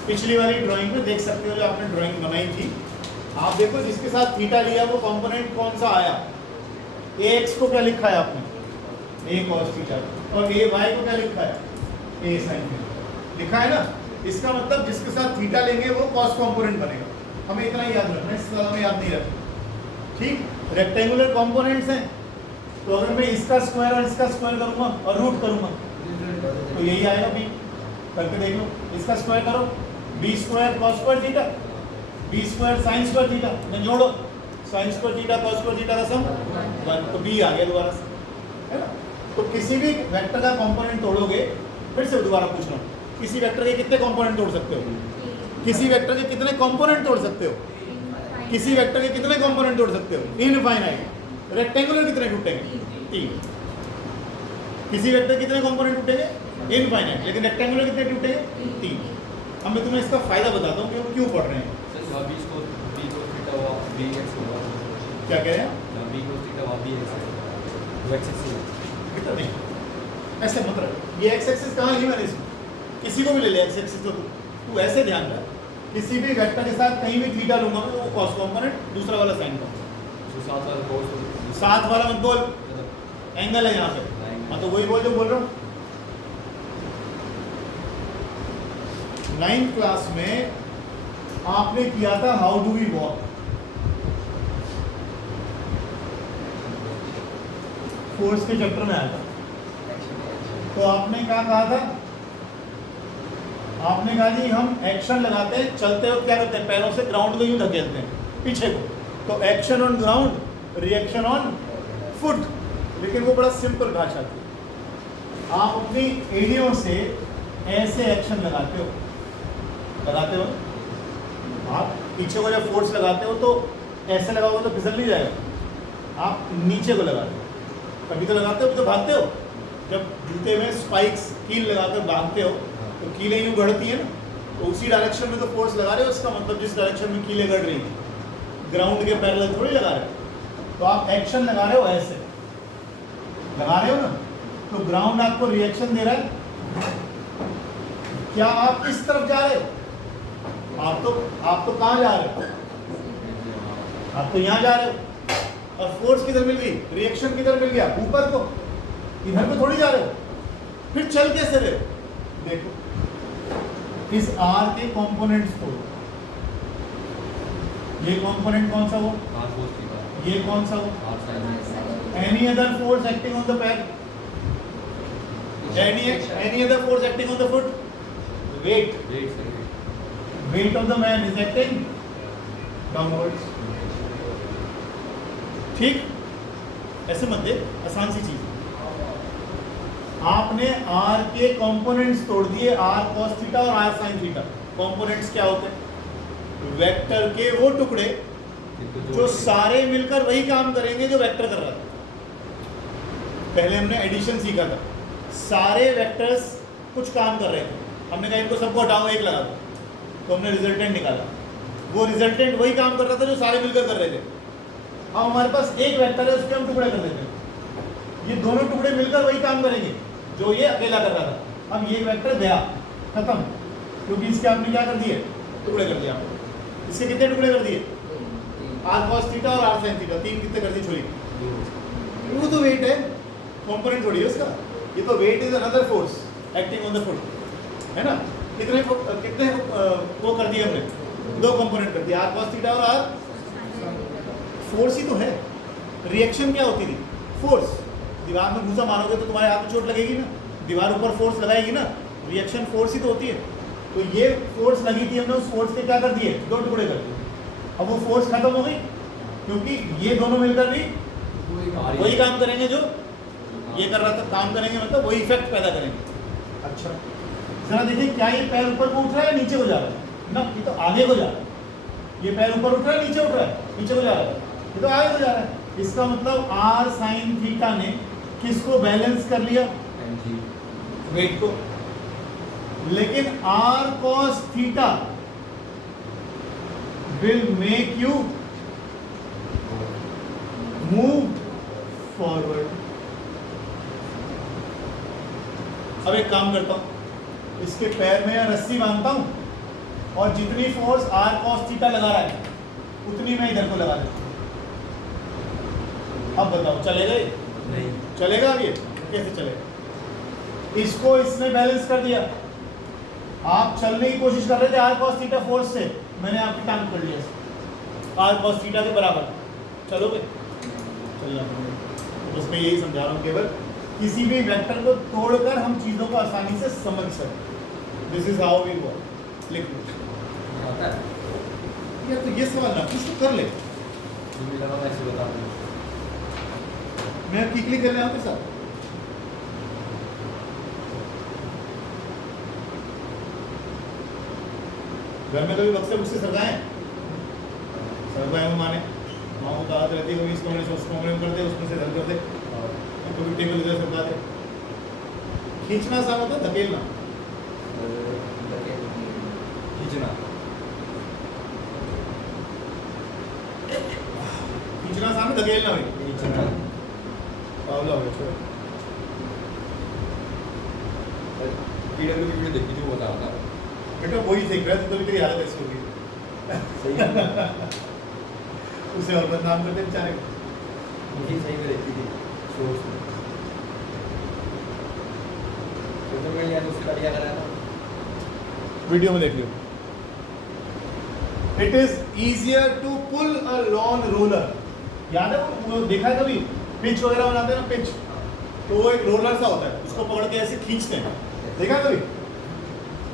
पिछली वाली ड्राइंग में देख सकते हो जो आपने ड्राइंग बनाई थी। आप देखो जिसके साथ थीटा लिया वो कंपोनेंट कौन सा आया? ax को क्या लिखा है आपने? a cos theta. और a y को क्या लिखा है? a sin थीटा लिखा है ना। इसका मतलब जिसके साथ थीटा लेंगे वो cos कंपोनेंट बनेगा। हमें इतना ही याद रखना है, इससे ज़्यादा हमें याद नहीं रखना। ठीक, रेक्टेंगुलर कंपोनेंट्स हैं तो अगर मैं इसका स्क्वायर और इसका स्क्वायर करूंगा और रूट करूंगा तो यही आएगा b। करके देख लो, इसका स्क्वायर करो, b square cos square theta, b square sin square theta, मैं जोड़ो sin square theta cos square theta का सम 1, तो b आ गया दोबारा से, है ना। तो किसी भी वेक्टर का कंपोनेंट तोड़ोगे, फिर से दोबारा पूछ रहा हूँ, किसी वेक्टर के कितने कंपोनेंट तोड़ सकते हो? किसी वेक्टर के कितने कंपोनेंट तोड़ सकते हो? किसी वेक्टर के कितने कंपोनेंट तोड़ सकते हो? इनफाइनाइट। रेक्टेंगुलर कितने टूटेंगे? 3। किसी वेक्टर कितने कंपोनेंट टूटेंगे? इनफाइनाइट। लेकिन रेक्टेंगुलर कितने टूटेंगे? 3। अब मैं तुम्हें इसका फायदा बताता हूँ कि हम क्यों पढ़ रहे हैं। क्या कह रहे हैं? बेटा नहीं, ऐसे मत रख। ये एक्स एक्सिस कहाँ ली मैंने इसमें? किसी को भी ले लिया एक्स एक्सिस, तो तू ऐसे ध्यान रख, किसी भी वेक्टर के साथ कहीं भी थीटा लूंगा मैं तो वो कॉस कंपोनेंट, दूसरा वाला साइन कंपोनेंट। साथ वाला मत बोल, एंगल है यहाँ पे। हाँ तो वही बोल जो बोल रहा हूँ। 9th क्लास में आपने किया था how do we walk, force के चैप्टर में आया था। तो आपने क्या कहा था? आपने कहा जी हम एक्शन लगाते हैं, चलते हो क्या करते हैं? पैरों से ग्राउंड को यूं धकेलते हैं पीछे को, तो action on ground, reaction on foot. लेकिन वो बड़ा सिंपल भाषा थी। आप अपनी एड़ियों से ऐसे एक्शन लगाते हो, आप पीछे को जब फोर्स लगाते हो तो ऐसे लगाओगे तो फिसल नहीं जाएगा। आप नीचे को लगाते हो, कभी तो लगाते हो, तो भागते हो। जब जूते में स्पाइक्स कील लगाकर भागते हो तो कीलें यूं गढ़ती है ना, तो उसी डायरेक्शन में तो फोर्स लगा रहे हो। इसका मतलब जिस डायरेक्शन में कीलें गढ़ रही हैं, ग्राउंड के पैरेलल थोड़ी लगा रहे हो। तो आप एक्शन लगा रहे हो, ऐसे लगा रहे हो ना, तो ग्राउंड आपको रिएक्शन दे रहा है। क्या आप इस तरफ जा रहे हो? आप तो कहाँ जा रहे हो? आप तो यहाँ जा रहे हो। और फोर्स किधर मिल गई? रिएक्शन किधर मिल गया? ऊपर को। इधर पे थोड़ी जा रहे हो। फिर चल कैसे रहे हो? देखो, इस R के कंपोनेंट्स को, ये कंपोनेंट कौन सा हो? ये कौन सा हो? Any other force acting on the पैर, any other force acting on the foot, weight of the man is acting downwards। ठीक, ऐसे मत दे, आसान सी चीज। आपने R के कंपोनेंट्स तोड़ दिए, R cos थीटा और R sin थीटा। कंपोनेंट्स क्या होते हैं? वेक्टर के वो टुकड़े जो सारे मिलकर वही काम करेंगे जो वेक्टर कर रहा था। पहले हमने एडिशन सीखा था, सारे वेक्टर्स कुछ काम कर रहे थे, हमने कहा इनको सबको हटाओ, एक लगा दो, तो हमने रिजल्टेंट निकाला। वो रिजल्टेंट वही काम कर रहा था जो सारे मिलकर कर रहे थे। अब हमारे पास एक वेक्टर है, उसके हम टुकड़े कर देते हैं। ये दोनों टुकड़े मिलकर वही काम करेंगे जो ये अकेला कर रहा था। अब ये वेक्टर गया, खत्म, क्योंकि इसके आपने क्या कर दिए? टुकड़े कर दिया। इसके कितने टुकड़े कर दिए? R cos थीटा और R sin थीटा, 3 कितने कर दिए? छोड़ी। वो तो वेट है, कंपोनेंट थोड़ी है उसका। ये तो weight is another force acting on the foot, है ना। कितने वो कर दिए हमने? 2 कंपोनेंट कर दिए, R cos थीटा और R। फोर्स ही तो है। रिएक्शन क्या होती थी? फोर्स। दीवार में घूसा मारोगे तो तुम्हारे हाथ में चोट लगेगी ना, दीवार ऊपर फोर्स लगाएगी ना, रिएक्शन फोर्स ही तो होती है। तो ये फोर्स लगी थी, हमने उस फोर्स के क्या कर दिए? 2 टुकड़े कर दिए। अब वो फोर्स खत्म हो गई, क्योंकि ये दोनों मिलकर भी वही काम करेंगे जो ये कर रहा था। काम करेंगे मतलब वही इफेक्ट पैदा करेंगे। अच्छा, जरा देखिए, क्या ये पैर ऊपर को उठ रहा है या नीचे को जा रहा है? ना, ये तो आगे को जा रहा है। ये पैर ऊपर उठ रहा है, नीचे उठ रहा है? नीचे को जा रहा है। ये तो आगे को जा रहा है। इसका मतलब R sin थीटा ने किसको बैलेंस कर लिया? mg वेट को। लेकिन r cos theta will make you move forward. अब एक काम करता हूं, इसके पैर में रस्सी बांधता हूं और जितनी फोर्स r cos थीटा लगा रहा है उतनी मैं इधर को लगा देता हूं। अब बताओ चलेगा ये? नहीं चलेगा? अब ये कैसे चलेगा? इसको इसने बैलेंस कर दिया, आप चलने की कोशिश कर रहे थे r cos थीटा फोर्स से, मैंने आपकी टांग पकड़ लिया r cos थीटा के बराबर। चलोगे? चलना पड़ेगा। उसमें यही समझा रहा हूँ, केवल किसी भी वेक्टर को तोड़कर हम चीजों को आसानी से समझ सकते। This is how we work. लिख लो आता है यार, तो ये सवाल ना कुछ तो कर ले। मुझे लगा मैं ऐसे बता दूँ मैं किकली कर रहा हूँ आपके साथ। घर में कभी बक्से बुक्से सरकाए? सरकाए में माने माँ को कहा रहती है, कभी इस कमरे से उस कमरे में कर दे, उसमें से इधर कर दे, कभी टेबल इधर सरका दे। खींचना आसान होता है, धकेलना? खींचना खींचना आसान है, धकेलना भाई खींचना पावला हो गया, छोड़ो। कीड़े की वीडियो देखी जो बता रहा था बेटा वही देख रहा है, तो कभी तेरी हालत ऐसी होगी। सही है उसे और बदनाम करते बेचारे को। मुझे सही में देखी थी शोर्ट्स में तो मैं यार उसका क्या कर रहा था वीडियो में देख लियो। It is easier to pull a lawn roller. याद है वो देखा है कभी पिच वगैरह बनाते हैं ना, पिच, तो वो एक रोलर सा होता है, उसको पकड़ के ऐसे खींचते हैं, देखा है कभी?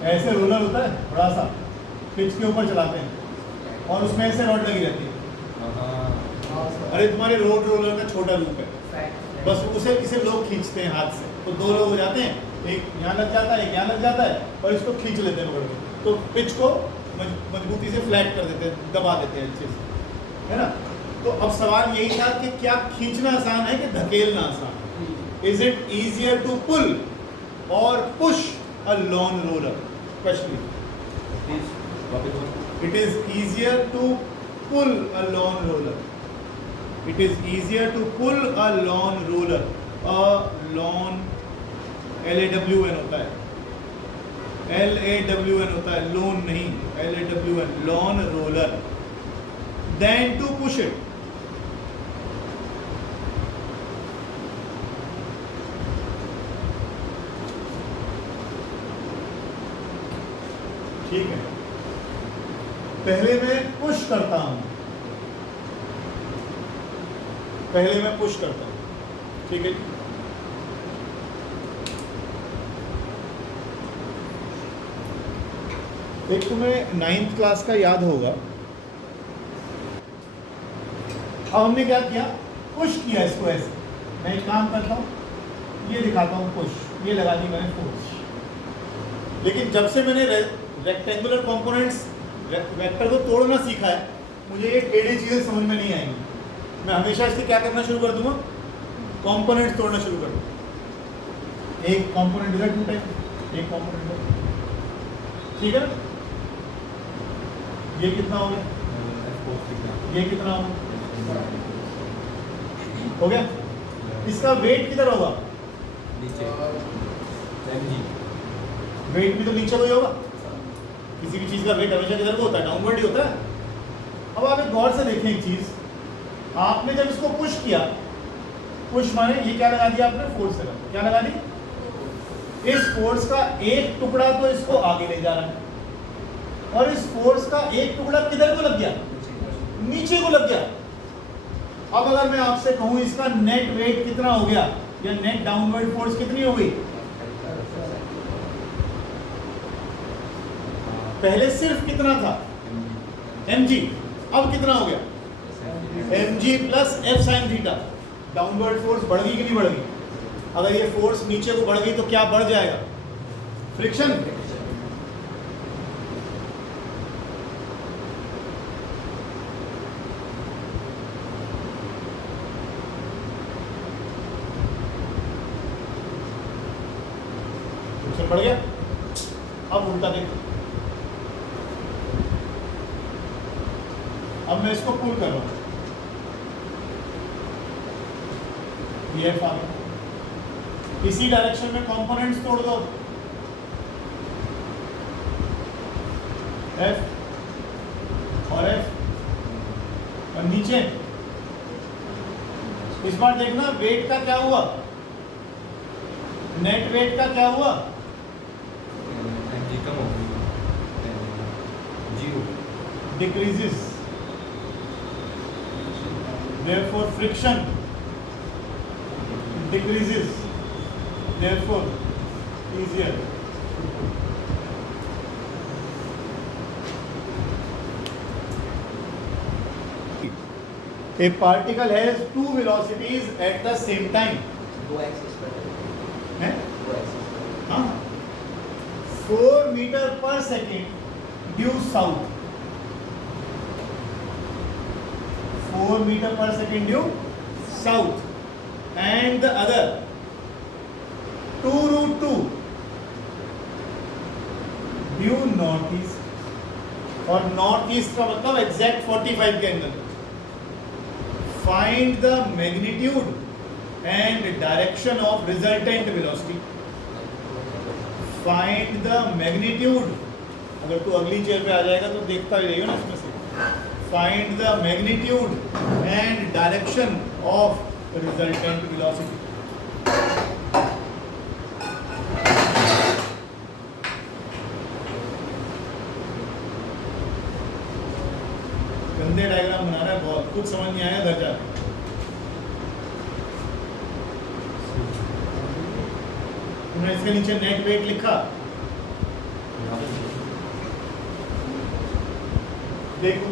ऐसे रोलर होता है बड़ा सा, पिच के ऊपर चलाते हैं और उसमें ऐसे रॉड लगी रहती है। अरे तुम्हारे रोड रोलर का छोटा रूप है, बस उसे इसे लोग खींचते हैं हाथ से, तो दो लोग हो जाते हैं, एक यहाँ लग जाता है एक यहाँ लग जाता है और इसको खींच लेते हैं पकड़ के, तो पिच को मजबूती से फ्लैट कर देते हैं, दबा देते हैं अच्छे से, है ना? तो अब सवाल यही था कि क्या खींचना आसान है कि धकेलना आसान है? Is it easier to pull or push a lawn roller? Question please वापस बोल it is easier to pull a lawn roller. It is easier to pull a lawn roller. A lawn LAWN होता है, LAWN होता है, loan नहीं, LAWN, lawn roller, then to push it. ठीक है, पहले मैं पुश करता हूं, पहले मैं पुश करता हूं, ठीक है? एक तुम्हें 9th क्लास का याद होगा, अब हमने क्या किया, पुश किया इसको ऐसे। मैं एक काम करता हूँ, ये दिखाता हूँ पुश, ये लगा दी मैंने फोर्स। लेकिन जब से मैंने रेक्टेंगुलर कंपोनेंट्स वेक्टर को तोड़ना सीखा है, मुझे ये टेढ़ी चीज़ें समझ में नहीं आएंगी। मैं हमेशा इससे क्या करना शुरू कर दूंगा, कंपोनेंट्स तोड़ना शुरू कर दूंगा। एक कंपोनेंट इधर टूटे, एक कंपोनेंट इधर, ठीक है ना? ये कितना हो गया, ये कितना हो गया? इसका वेट किधर होगा? नीचे वेट भी तो नीचे को ही होगा। किसी भी चीज़ का वेट हमेशा किधर को होता है? डाउनवर्ड ही होता है। अब आप एक गौर से देखें एक चीज़, आपने जब इसको पुश किया, पुश माने ये क्या लगा दिया आपने? फोर्स लगा, क्या लगा दी? इस फोर्स का एक टुकड़ा तो इसको आगे ले जा रहा है और इस फोर्स का एक टुकड़ा किधर को लग गया? नीचे को लग गया। अब अगर मैं आपसे कहूं इसका नेट वेट कितना हो गया या नेट डाउनवर्ड फोर्स कितनी हो गई? पहले सिर्फ कितना था? mg, अब कितना हो गया? mg plus f sin theta. Downward force बढ़ गई कि नहीं बढ़ गई? अगर ये फोर्स नीचे को बढ़ गई तो क्या बढ़ जाएगा? फ्रिक्शन। प्रेशर बढ़ गया। अब उल्टा देखो, अब मैं इसको पुल कर रहा हूँ, ये आ गया। इसी डायरेक्शन में कंपोनेंट्स तोड़ दो, एफ और एफ, और नीचे इस बार देखना वेट का क्या हुआ, नेट वेट का क्या हुआ, एनर्जी कम हो गई, zero decreases, therefore friction decreases, therefore easier. A particle has two velocities at the same time. दो एक्सिस पर है? दो एक्सिस पर हाँ, 4 meter per second due south, 4 meter per second due south, and the other 2√2 due northeast, और northeast का मतलब exact 45 के angle. Find the magnitude and direction of resultant velocity. Find the magnitude, अगर तू अगली चेयर पे आ जाएगा तो देखता ही रहेगा ना इसमें से। Find the magnitude and direction of resultant velocity. गंदे डायग्राम बना रहा है बहुत, कुछ समझ नहीं आया घर जाके। तुमने इसके नीचे नेट वेट लिखा, देखो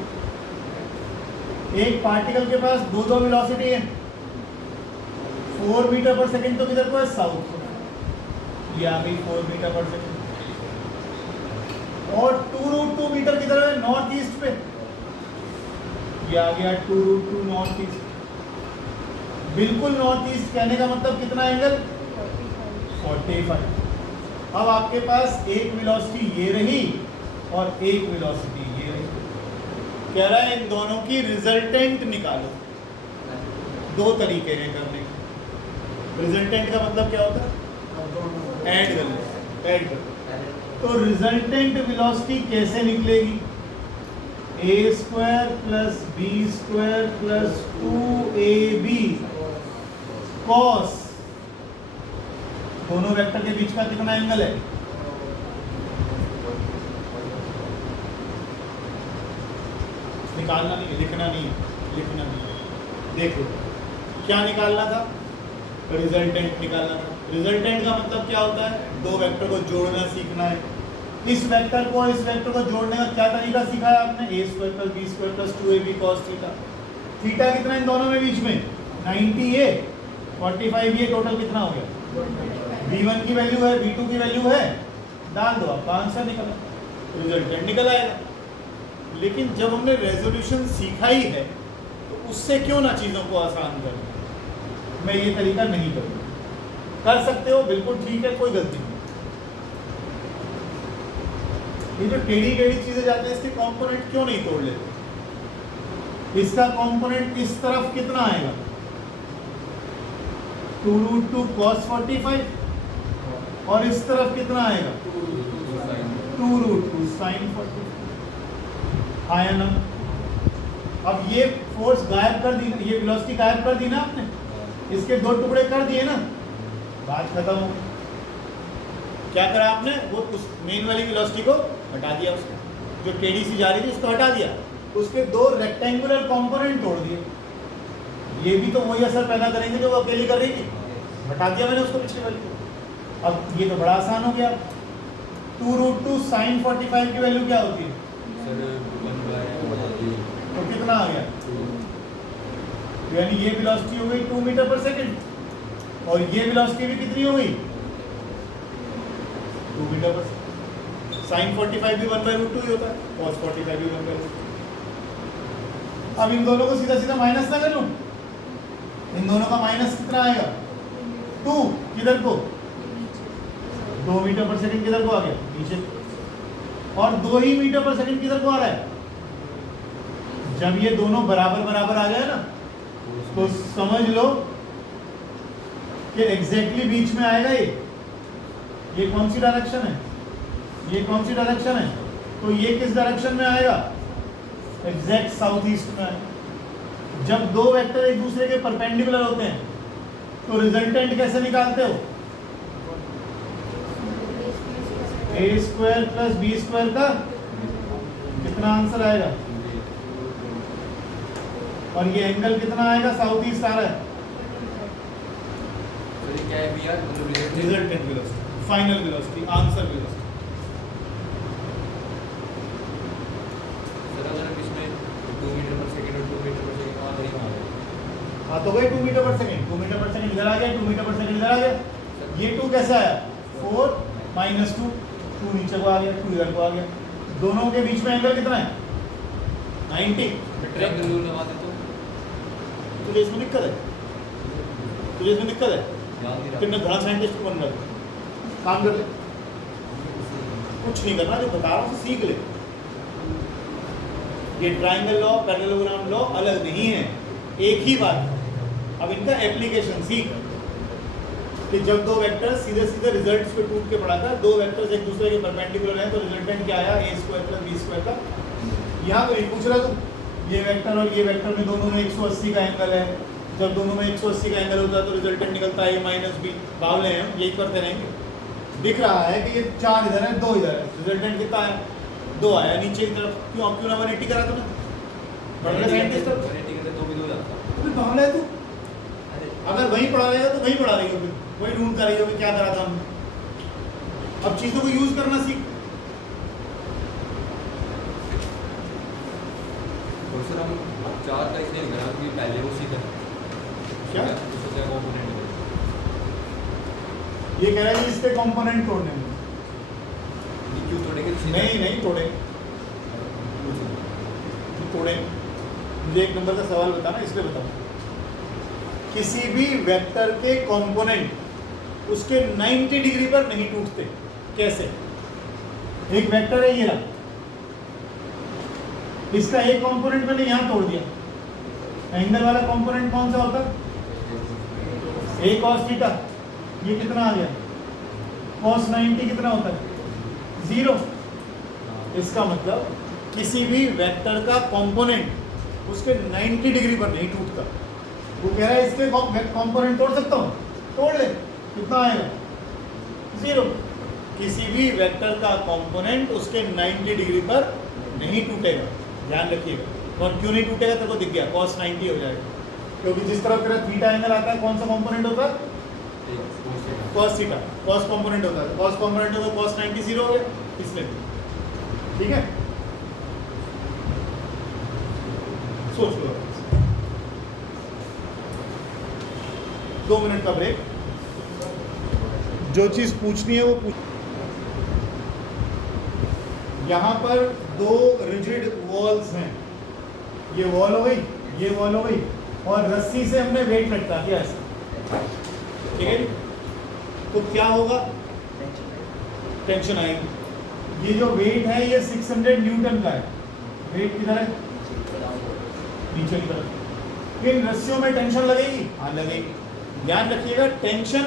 एक पार्टिकल के पास दो दो वेलोसिटी है, 4 मीटर पर सेकंड तो किधर को है, साउथ को, ये आ गई 4 मीटर पर सेकंड, और 2√2 मीटर किधर है, नॉर्थ ईस्ट पे, ये आ गया 2√2 नॉर्थ ईस्ट। बिल्कुल नॉर्थ ईस्ट कहने का मतलब कितना एंगल, 45। अब आपके पास एक वेलोसिटी ये रही और एक वेलोसिटी ये रही, कह रहा है इन दोनों की रिजल्टेंट निकालो। दो तरीके हैं करने के। रिजल्टेंट का मतलब क्या होता है, ऐड कर लो, ऐड कर लो। तो रिजल्टेंट वेलोसिटी कैसे निकलेगी, a² plus b² plus 2ab cos, दोनों वेक्टर के बीच का कितना एंगल है, निकालना नहीं है, लिखना नहीं है, लिखना नहीं है। देखो क्या निकालना था, रिजल्टेंट निकालना था। रिजल्टेंट का मतलब क्या होता है, दो वेक्टर को जोड़ना सीखना है। इस वेक्टर को इस वेक्टर को जोड़ने का क्या तरीका सीखा है आपने, a² plus b² plus 2ab cos theta. Theta कितना इन दोनों में बीच में, 90 है, 45 ये, टोटल कितना हो गया, v1 की वैल्यू है, v2 की वैल्यू है, डाल दो, आपका आंसर निकला, रिजल्टेंट निकल आएगा। लेकिन जब हमने रेजोल्यूशन सीखा ही है तो उससे क्यों ना चीज़ों को आसान करें। मैं ये तरीका नहीं करूँगा, कर सकते हो, बिल्कुल ठीक है, कोई गलती नहीं। ये जो टेढ़ी टेढ़ी चीजें जाते हैं इसके कंपोनेंट क्यों नहीं तोड़ लेते। इसका कंपोनेंट इस तरफ कितना आएगा, 2√2 cos 45, और इस तरफ कितना आएगा, 2√2 sin 45। आया ना। अब ये फोर्स गायब कर दी, ये वेलोसिटी गायब कर दी ना आपने, इसके दो टुकड़े कर दिए ना, बात खत्म हो। क्या करा आपने, वो उस मेन वाली वेलोसिटी को हटा दिया, उसको जो टेढ़ी सी जा रही थी उसको हटा दिया, उसके दो रेक्टेंगुलर कंपोनेंट तोड़ दिए। ये भी तो वही असर पैदा करेंगे जो वो अकेली कर रही थी, हटा दिया मैंने उसको पिछले वाली को। अब ये तो बड़ा आसान हो गया। 2√2 sin 45 की वैल्यू क्या होती है, तो कितना आ गया, यानी ये वेलोसिटी हो गई 2 मीटर पर सेकंड, और ये वेलोसिटी भी कितनी हो गई, 2 मीटर पर सेकंड। sin 45 भी 1/√2 ही होता है, cos 45 भी 1/√2। अब इन दोनों को सीधा सीधा माइनस ना कर लूं, इन दोनों का माइनस कितना आएगा, 2, किधर को, 2 मीटर पर सेकंड किधर को आ गया, नीचे। और 2 ही मीटर पर सेकंड किधर को आ रहा है, जब ये दोनों बराबर बराबर आ जाए ना, तो समझ लो कि एग्जैक्टली बीच में आएगा ये कौन सी डायरेक्शन है, ये कौन सी डायरेक्शन है, तो ये किस डायरेक्शन में आएगा, एग्जैक्ट साउथ ईस्ट में आएगा। जब दो वेक्टर एक दूसरे के परपेंडिकुलर होते हैं तो रिजल्टेंट कैसे निकालते हो, a square plus B square का कितना आंसर आएगा, और ये एंगल कितना आएगा, साउथ ईस्ट आ रहा है, तो ये क्या है भैया, मतलब resultant velocity, final velocity, answer velocity. Sir अगर हम इसमें 2 मीटर पर सेकंड और 2 मीटर पर सेकंड कहाँ तरीका आ गया, हाँ तो गए 2 मीटर पर सेकंड, 2 मीटर पर सेकंड इधर आ गया, 2 मीटर पर सेकंड इधर आ गया, ये 2 कैसा आया, 4 माइनस 2, 2 नीचे को आ गया, 2 इधर को आ गया, दोनों के बीच में एंगल कितना है, 90। ट्रायंगल रूल लगा दे तो तुझे इसमें दिक्कत है, तुझे इसमें दिक्कत है, ध्यान नहीं फिर मैं घना साइंटिस्ट बन रहा हूँ, काम कर ले, कुछ नहीं करना, जो बता रहा हूँ सीख ले। ये ट्रायंगल लॉ, पैरेललोग्राम लॉ अलग नहीं है, एक ही बात है। अब इनका एप्लीकेशन सीख कि जब दो वेक्टर्स सीधे सीधे रिजल्ट्स पे टूट के पड़ा था, दो वेक्टर्स एक दूसरे के परपेंडिकुलर हैं, तो रिजल्टेंट क्या आया, a square plus b square का। यहाँ तो नहीं पूछ रहा तुम, ये वेक्टर और ये वेक्टर में दोनों में 180 का एंगल है, जब दोनों में 180 का एंगल होता है तो रिजल्टेंट निकलता है a माइनस बी, बावले हैं यही करते रहेंगे। दिख रहा है कि ये 4 इधर है 2 इधर है, रिजल्टेंट कितना आया, 2 आया नीचे की तरफ, क्यों क्यों ना 180 करा तूने, बढ़ गया साइंटिस्ट, तो भी 2 जाता अबे बावला है तू, अगर वहीं पढ़ा रहेगा तो वहीं पढ़ा रही होगी, वही ढूंढता रही होगी क्या करा था हमने। अब चीजों को यूज करना सीख। और सर हम 4 का इसलिए निकाला क्योंकि पहले वो सीखा क्या उसको क्या कंपोनेंट है, ये कह रहा है कि इसके कंपोनेंट तोड़ने में, ये क्यों तोड़ेंगे, नहीं नहीं तोड़े, तोड़े। मुझे एक नंबर का सवाल बताना, इसलिए बताओ, किसी भी वेक्टर के कंपोनेंट उसके 90 डिग्री पर नहीं टूटते, कैसे। एक वेक्टर है ये रहा, इसका एक कंपोनेंट मैंने यहां तोड़ दिया, एंगल वाला कंपोनेंट कौन सा होता है, a cos थीटा, ये कितना आ गया, cos 90 कितना होता है, 0। इसका मतलब किसी भी वेक्टर का कंपोनेंट उसके 90 डिग्री पर नहीं टूटता। वो कह रहा है इसके कंपोनेंट तोड़ सकता हूँ, तोड़ ले, कितना आएगा, 0। किसी भी वेक्टर का कंपोनेंट उसके 90 डिग्री पर नहीं टूटेगा, ध्यान रखिएगा। और क्यों नहीं टूटेगा, तेरे को दिख गया, cos 90 हो जाएगा, क्योंकि जिस तरफ तेरा थीटा एंगल आता है कौन सा कंपोनेंट होता है, cos थीटा, cos कंपोनेंट होता है, cos कंपोनेंट होगा cos 90 0 हो गया, इसलिए। ठीक है, सोच लो, 2 मिनट का ब्रेक, जो चीज पूछनी है वो पूछ। यहाँ पर 2 रिजिड वॉल्स हैं, ये वॉल हो गई, ये वॉल हो गई, और रस्सी से हमने वेट लटका दिया ऐसा, ठीक है। तो क्या होगा, टेंशन आएगी। ये जो वेट है ये 600 न्यूटन का है, वेट किधर है, नीचे की तरफ। इन रस्सियों में टेंशन लगेगी, हाँ लगेगी। ध्यान रखिएगा, टेंशन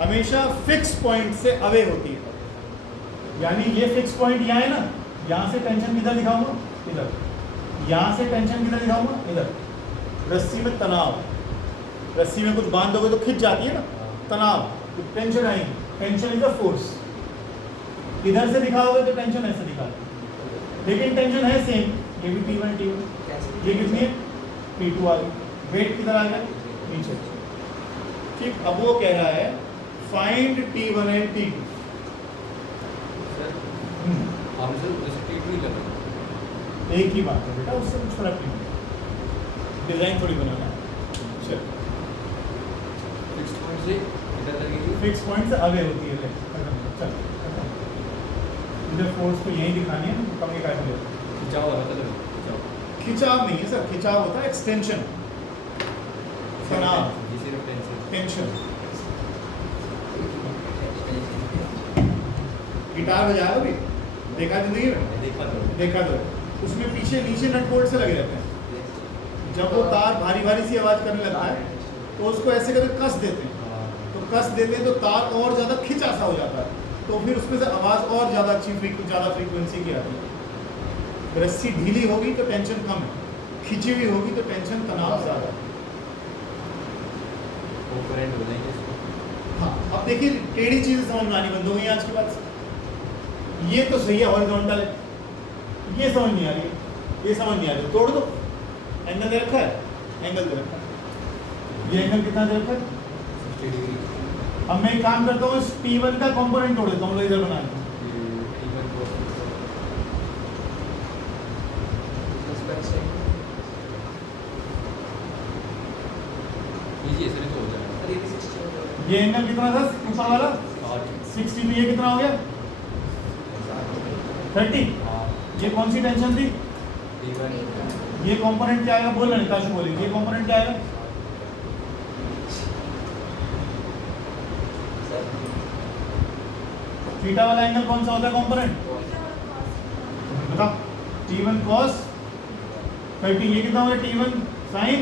हमेशा फिक्स पॉइंट से अवे होती है, यानी ये फिक्स पॉइंट यहाँ है ना, यहाँ से टेंशन किधर दिखाऊंगा, इधर, यहाँ से टेंशन किधर दिखाऊंगा, इधर। रस्सी में तनाव, रस्सी में कुछ बांध दोगे तो खिंच जाती है ना, तनाव, तो टेंशन आएगी, टेंशन इज अ फोर्स। इधर से दिखाओगे तो टेंशन ऐसे दिखाओगे, लेकिन टेंशन है सेम, ये भी T1 T1, ये कितनी है, T2 आ गई, वेट किधर आ गया, नीचे। ठीक, अब वो कह रहा है find T1 and T2। Sir हम सर जैसे T2 ही लगा, एक ही बात है बेटा, उससे कुछ फर्क नहीं, डिजाइन थोड़ी बनाना है। चल, फिक्स पॉइंट से इधर लगेगी, फिक्स पॉइंट से आगे होती है, ले खत्म, चल खत्म। मुझे फोर्स तो यही दिखानी है, कम ये काट ले। खिंचाव होता है, खिंचाव, खिंचाव नहीं है सर, खिंचाव होता है एक्सटेंशन, तनाव, ये सिर्फ टेंशन। टेंशन। गिटार बजाया कभी? देखा जिंदगी में? देखा तो उसमें पीछे नीचे नट बोल्ट से लगे रहते हैं। जब वो तार भारी भारी सी आवाज़ करने लगता है तो उसको ऐसे करके कस देते हैं, तो कस देते हैं तो तार और ज़्यादा खिंचा सा हो जाता है, तो फिर उसमें से आवाज़ और ज़्यादा ज़्यादा फ्रीक्वेंसी की आती है। रस्सी ढीली होगी तो टेंशन कम है, खिंची हुई होगी तो टेंशन तनाव ज़्यादा है। वो करंट हो जाएंगे इसको। हाँ, अब देखिए टेढ़ी चीज़ें समझ में आनी बंद हो गई आज के बाद से। ये तो सही है, हॉरिजॉन्टल है, ये समझ नहीं आ रही है, ये समझ नहीं आ रही, तोड़ दो। एंगल दे रखा है, एंगल दे रखा है, ये एंगल कितना दे रखा है? 60 डिग्री। अब मैं एक काम करता हूँ, इस T1 का कंपोनेंट तोड़ देता हूँ, लो इधर बनाने। T1 को इजी है सर, तो हो जाएगा। ये एंगल कितना था ऊपर वाला? 60, तो ये कितना हो गया? 30। हाँ, ये कौन सी टेंशन थी? T1 ये कंपोनेंट क्या आएगा? बोलना निताशु बोलेंगे, ये कंपोनेंट क्या आएगा? थीटा वाला एंगल कौन सा होता है कंपोनेंट? बताओ। T1 cos 30, ये कितना हो गया? T1 sin,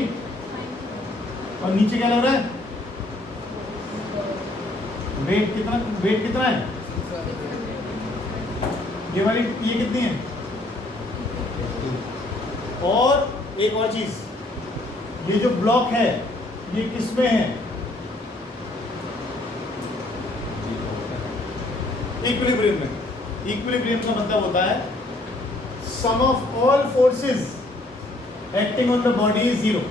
और नीचे क्या लग रहा है? वेट कितना है? ये वाली ये कितनी है? और एक और चीज, ये जो ब्लॉक है ये किसमें है? इक्विलिब्रियम में। इक्विलिब्रियम का मतलब होता है sum of all forces acting on the body is zero.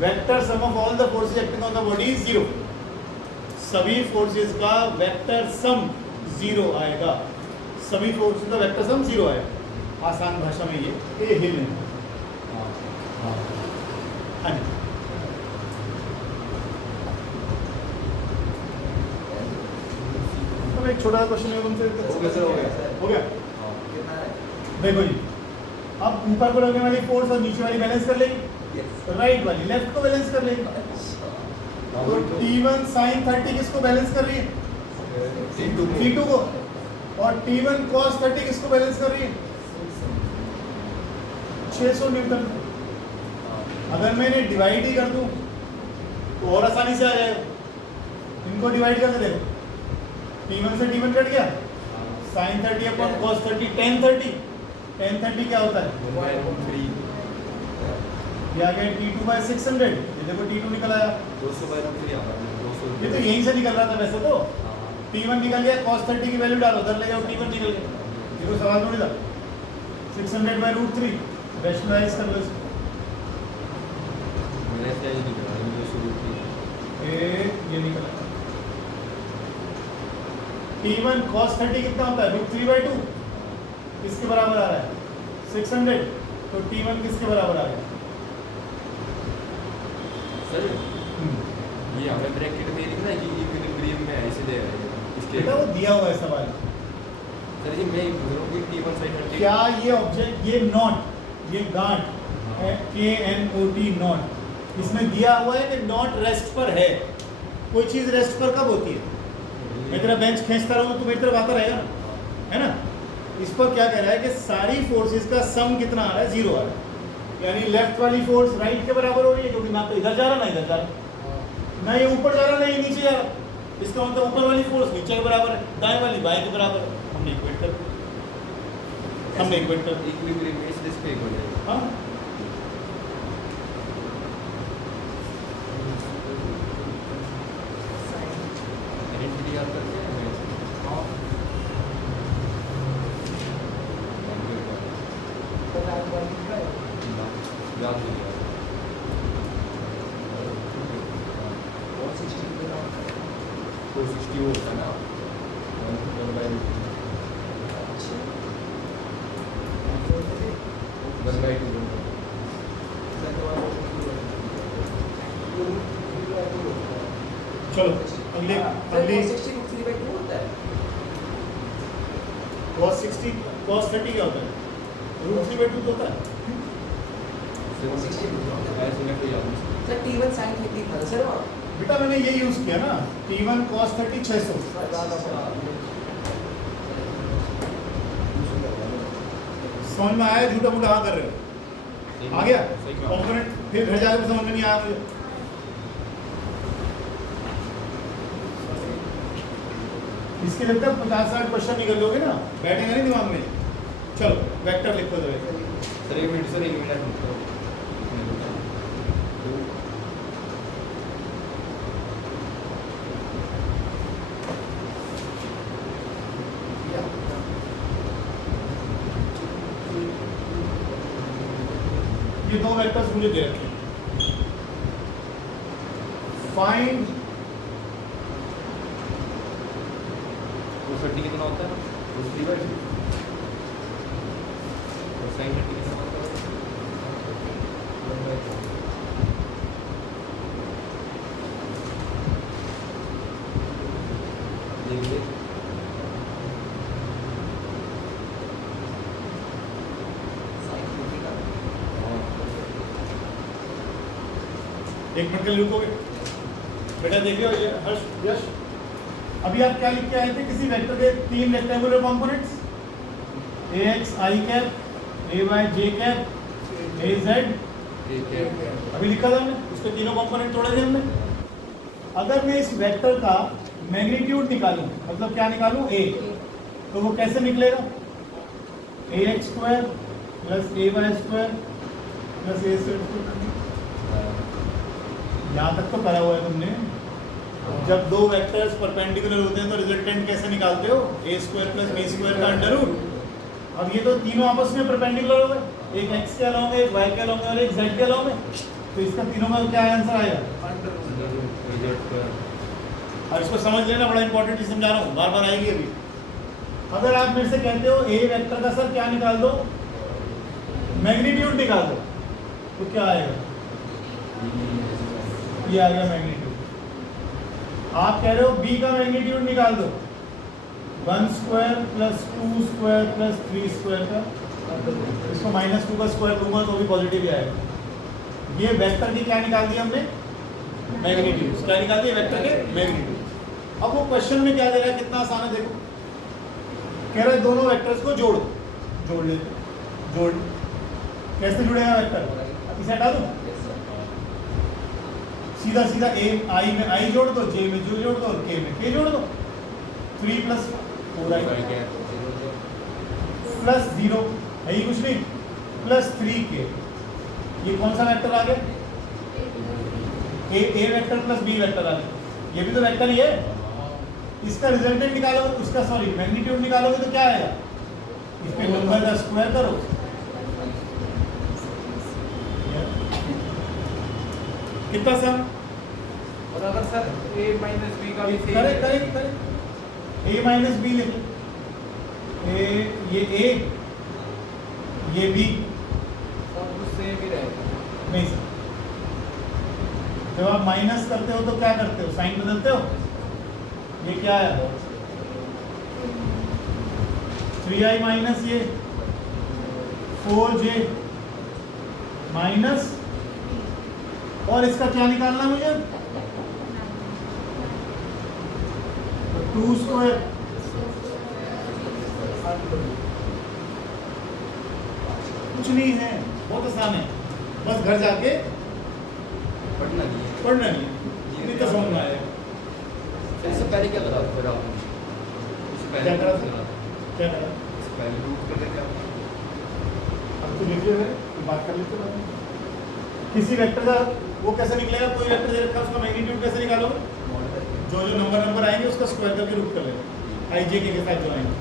Vector sum of all the forces acting on the body is zero. सभी फोर्सेस का वेक्टर सम जीरो आएगा, सभी फोर्सेस का वेक्टर सम जीरो आएगा। आसान भाषा में ये हिल है। हाँ जी, तो एक छोटा सा क्वेश्चन है तुमसे। हो गया सर, हो गया। हो गया। हाँ, देखो जी, अब ऊपर को लगने वाली फोर्स और नीचे वाली बैलेंस कर लेगी, राइट वाली लेफ्ट को बैलेंस कर लेगी। तो T1 sin 30 किसको बैलेंस कर रही है? T2 को। और T1 cos 30 किसको बैलेंस कर रही है? 600 न्यूटन। अगर मैं इन्हें डिवाइड ही कर दूं तो और आसानी से आ जाएगा। इनको डिवाइड करके देखो, T1 से T1 कट गया, sin 30 upon cos 30, tan 30। tan 30 क्या होता है? ये आ गया T2 by 600। ये देखो T2 निकल आया, 200/3 आ रहा है, 200। ये तो यहीं से निकल रहा था वैसे तो। T1 निकल गया, cos 30 की वैल्यू डालो, उधर ले जाओ, T1 निकल गया। ये कोई सवाल थोड़ी था। 600/√3 रैशनलाइज कर लो इसको। मेरा क्या ये निकल रहा है, 200√3। ये निकला। T1 cos 30 कितना होता है? √3/2। किसके बराबर आ रहा है? 600। तो T1 किसके बराबर आ गया? सर ये हमें ब्रैकेट में लिखना है कि इक्विलिब्रियम में है, इसे दे रहा है इसके। बेटा वो दिया हुआ है सवाल। सर जी मैं पूछ रहा हूँ कि T1 sin 30 क्या ये ऑब्जेक्ट, ये नॉट, ये गांठ है KNOT नॉट, इसमें दिया हुआ है कि नॉट रेस्ट पर है। कोई चीज रेस्ट पर कब होती है? मैं तेरा बेंच खींचता रहूँ तो मेरी तरफ आता रहेगा ना, है ना? इस पर क्या कह रहा है कि सारी फोर्सेस का सम कितना आ रहा है? जीरो आ रहा है। यानी लेफ्ट वाली फोर्स राइट के बराबर हो रही है, क्योंकि ना तो इधर जा रहा ना इधर जा रहा, ना ये ऊपर जा रहा ना ये नीचे जा रहा। इसका मतलब ऊपर वाली फोर्स नीचे के बराबर है, दाएं वाली बाएं के बराबर है। हमने इक्वेट कर इक्विलिब्रियम में इस पे हो जाएगा। हाँ, आइडेंटिटी याद करते हैं हमें। याद नहीं किया। 460 वो होता है ना, 1/2। 1/2। चलो अगले cos 60 cos 30 क्या होता है? √3/2 तो होता है। ऐसे में कोई याद नहीं। T1 sin 30 था सर वहाँ। बेटा मैंने ये यूज किया ना, T1 cos 30 600। समझ में आया? झूठा मूठा हाँ कर रहे हो? आ गया सही कहा। कंपोनेंट? फिर घर जाकर समझ में नहीं आया मुझे। इसके लगता है 50-60 क्वेश्चन निकल लोगे ना, बैठेगा नहीं दिमाग में। चलो वेक्टर लिखो जरा। सर 1 मिनट सर 1 मिनट रुको। ये दो वेक्टर्स मुझे दे रखे हैं। फाइंड वो 30 कितना होता है? वो 3/2 और sin 30 कितना होता है? 1/2 ये एक मिनट के लिए रुकोगे बेटा? देख रहे हो ये हर्ष यश, अभी आप क्या लिख के आए थे? किसी वेक्टर के 3 rectangular components ax I cap, ay j cap, az ठीक है। अभी लिखा था हमने, उसके तीनों कंपोनेंट तोड़े थे हमने। अगर मैं इस वेक्टर का मैग्नीट्यूड निकालूं, मतलब क्या निकालूं? a, तो वो कैसे निकलेगा? ax square plus ay square plus a square. यहाँ तक तो करा हुआ है तुमने। जब दो वेक्टर्स परपेंडिकुलर होते हैं तो रिजल्टेंट कैसे निकालते हो? a square plus b square का अंडर रूट। अब ये तो तीनों आपस में परपेंडिकुलर हो गए, एक x के अलाउ में, एक y के अलाउ में और एक z के अलाउ में, तो इसका तीनों का क्या आंसर आएगा? और इसको समझ लेना, बड़ा इंपॉर्टेंट चीज समझा रहा हूँ, बार बार आएगी अभी। अगर आप मेरे से कहते हो a वेक्टर का सर क्या निकाल दो? मैग्नीट्यूड निकाल दो, तो क्या आएगा? ये आ गया मैग्नीट्यूड। आप कह रहे हो b का मैग्नीट्यूड निकाल दो, 1 square plus 2 square plus 3 square का, इसको -2 का स्क्वायर दूंगा तो भी पॉजिटिव ही आएगा। ये वेक्टर की क्या निकाल दिया हमने? मैग्नीट्यूड। क्या निकाल दिया? वेक्टर के मैग्नीट्यूड। अब वो क्वेश्चन में क्या दे रहा है, कितना आसान है देखो। कह रहा है दोनों वेक्टर्स को जोड़ लेते, जोड़। कैसे जुड़ेगा वेक्टर? इसे हटा दूं, सीधा सीधा a i में i जोड़ दो, j में j जोड़ दो और k में k जोड़ दो। 3 + 4i प्लस 0 है ही कुछ नहीं, प्लस 3k। ये कौन सा वेक्टर आ गया? a vector plus b vector आ गया। ये भी तो वेक्टर ही है। इसका रिजल्टेंट निकालोगे, उसका सॉरी मैग्नीट्यूड निकालोगे तो क्या आएगा? इस पे नंबर का स्क्वायर करो। कितना सम? और अगर सर a माइनस b का भी सेम करे करे करे a माइनस बी लिख लो। ये a ये b सब कुछ सेम ही रहेगा। नहीं सर, जब आप माइनस करते हो तो क्या करते हो? साइन बदलते हो। ये क्या है? 3i माइनस ये 4j माइनस, और इसका क्या निकालना मुझे? 2 स्क्वायर। कुछ नहीं है, बहुत आसान है, बस घर जाके पढ़ना नहीं है। पढ़ना नहीं है, इतनी तो समझ में आएगा। इससे पहले क्या करा था फिर आपने? इससे पहले क्या करा था? था? क्या करा? इससे पहले रूट कर देते आप। अब तो देख रहे हैं, बात कर लेते हैं। किसी वेक्टर का वो कैसे निकलेगा? कोई वेक्टर दे रखा है, उसका मैग्नीट्यूड कैसे निकालोगे? जो जो नंबर आएंगे उसका स्क्वायर करके रूट कर लेंगे, i j के साथ जो आएंगे।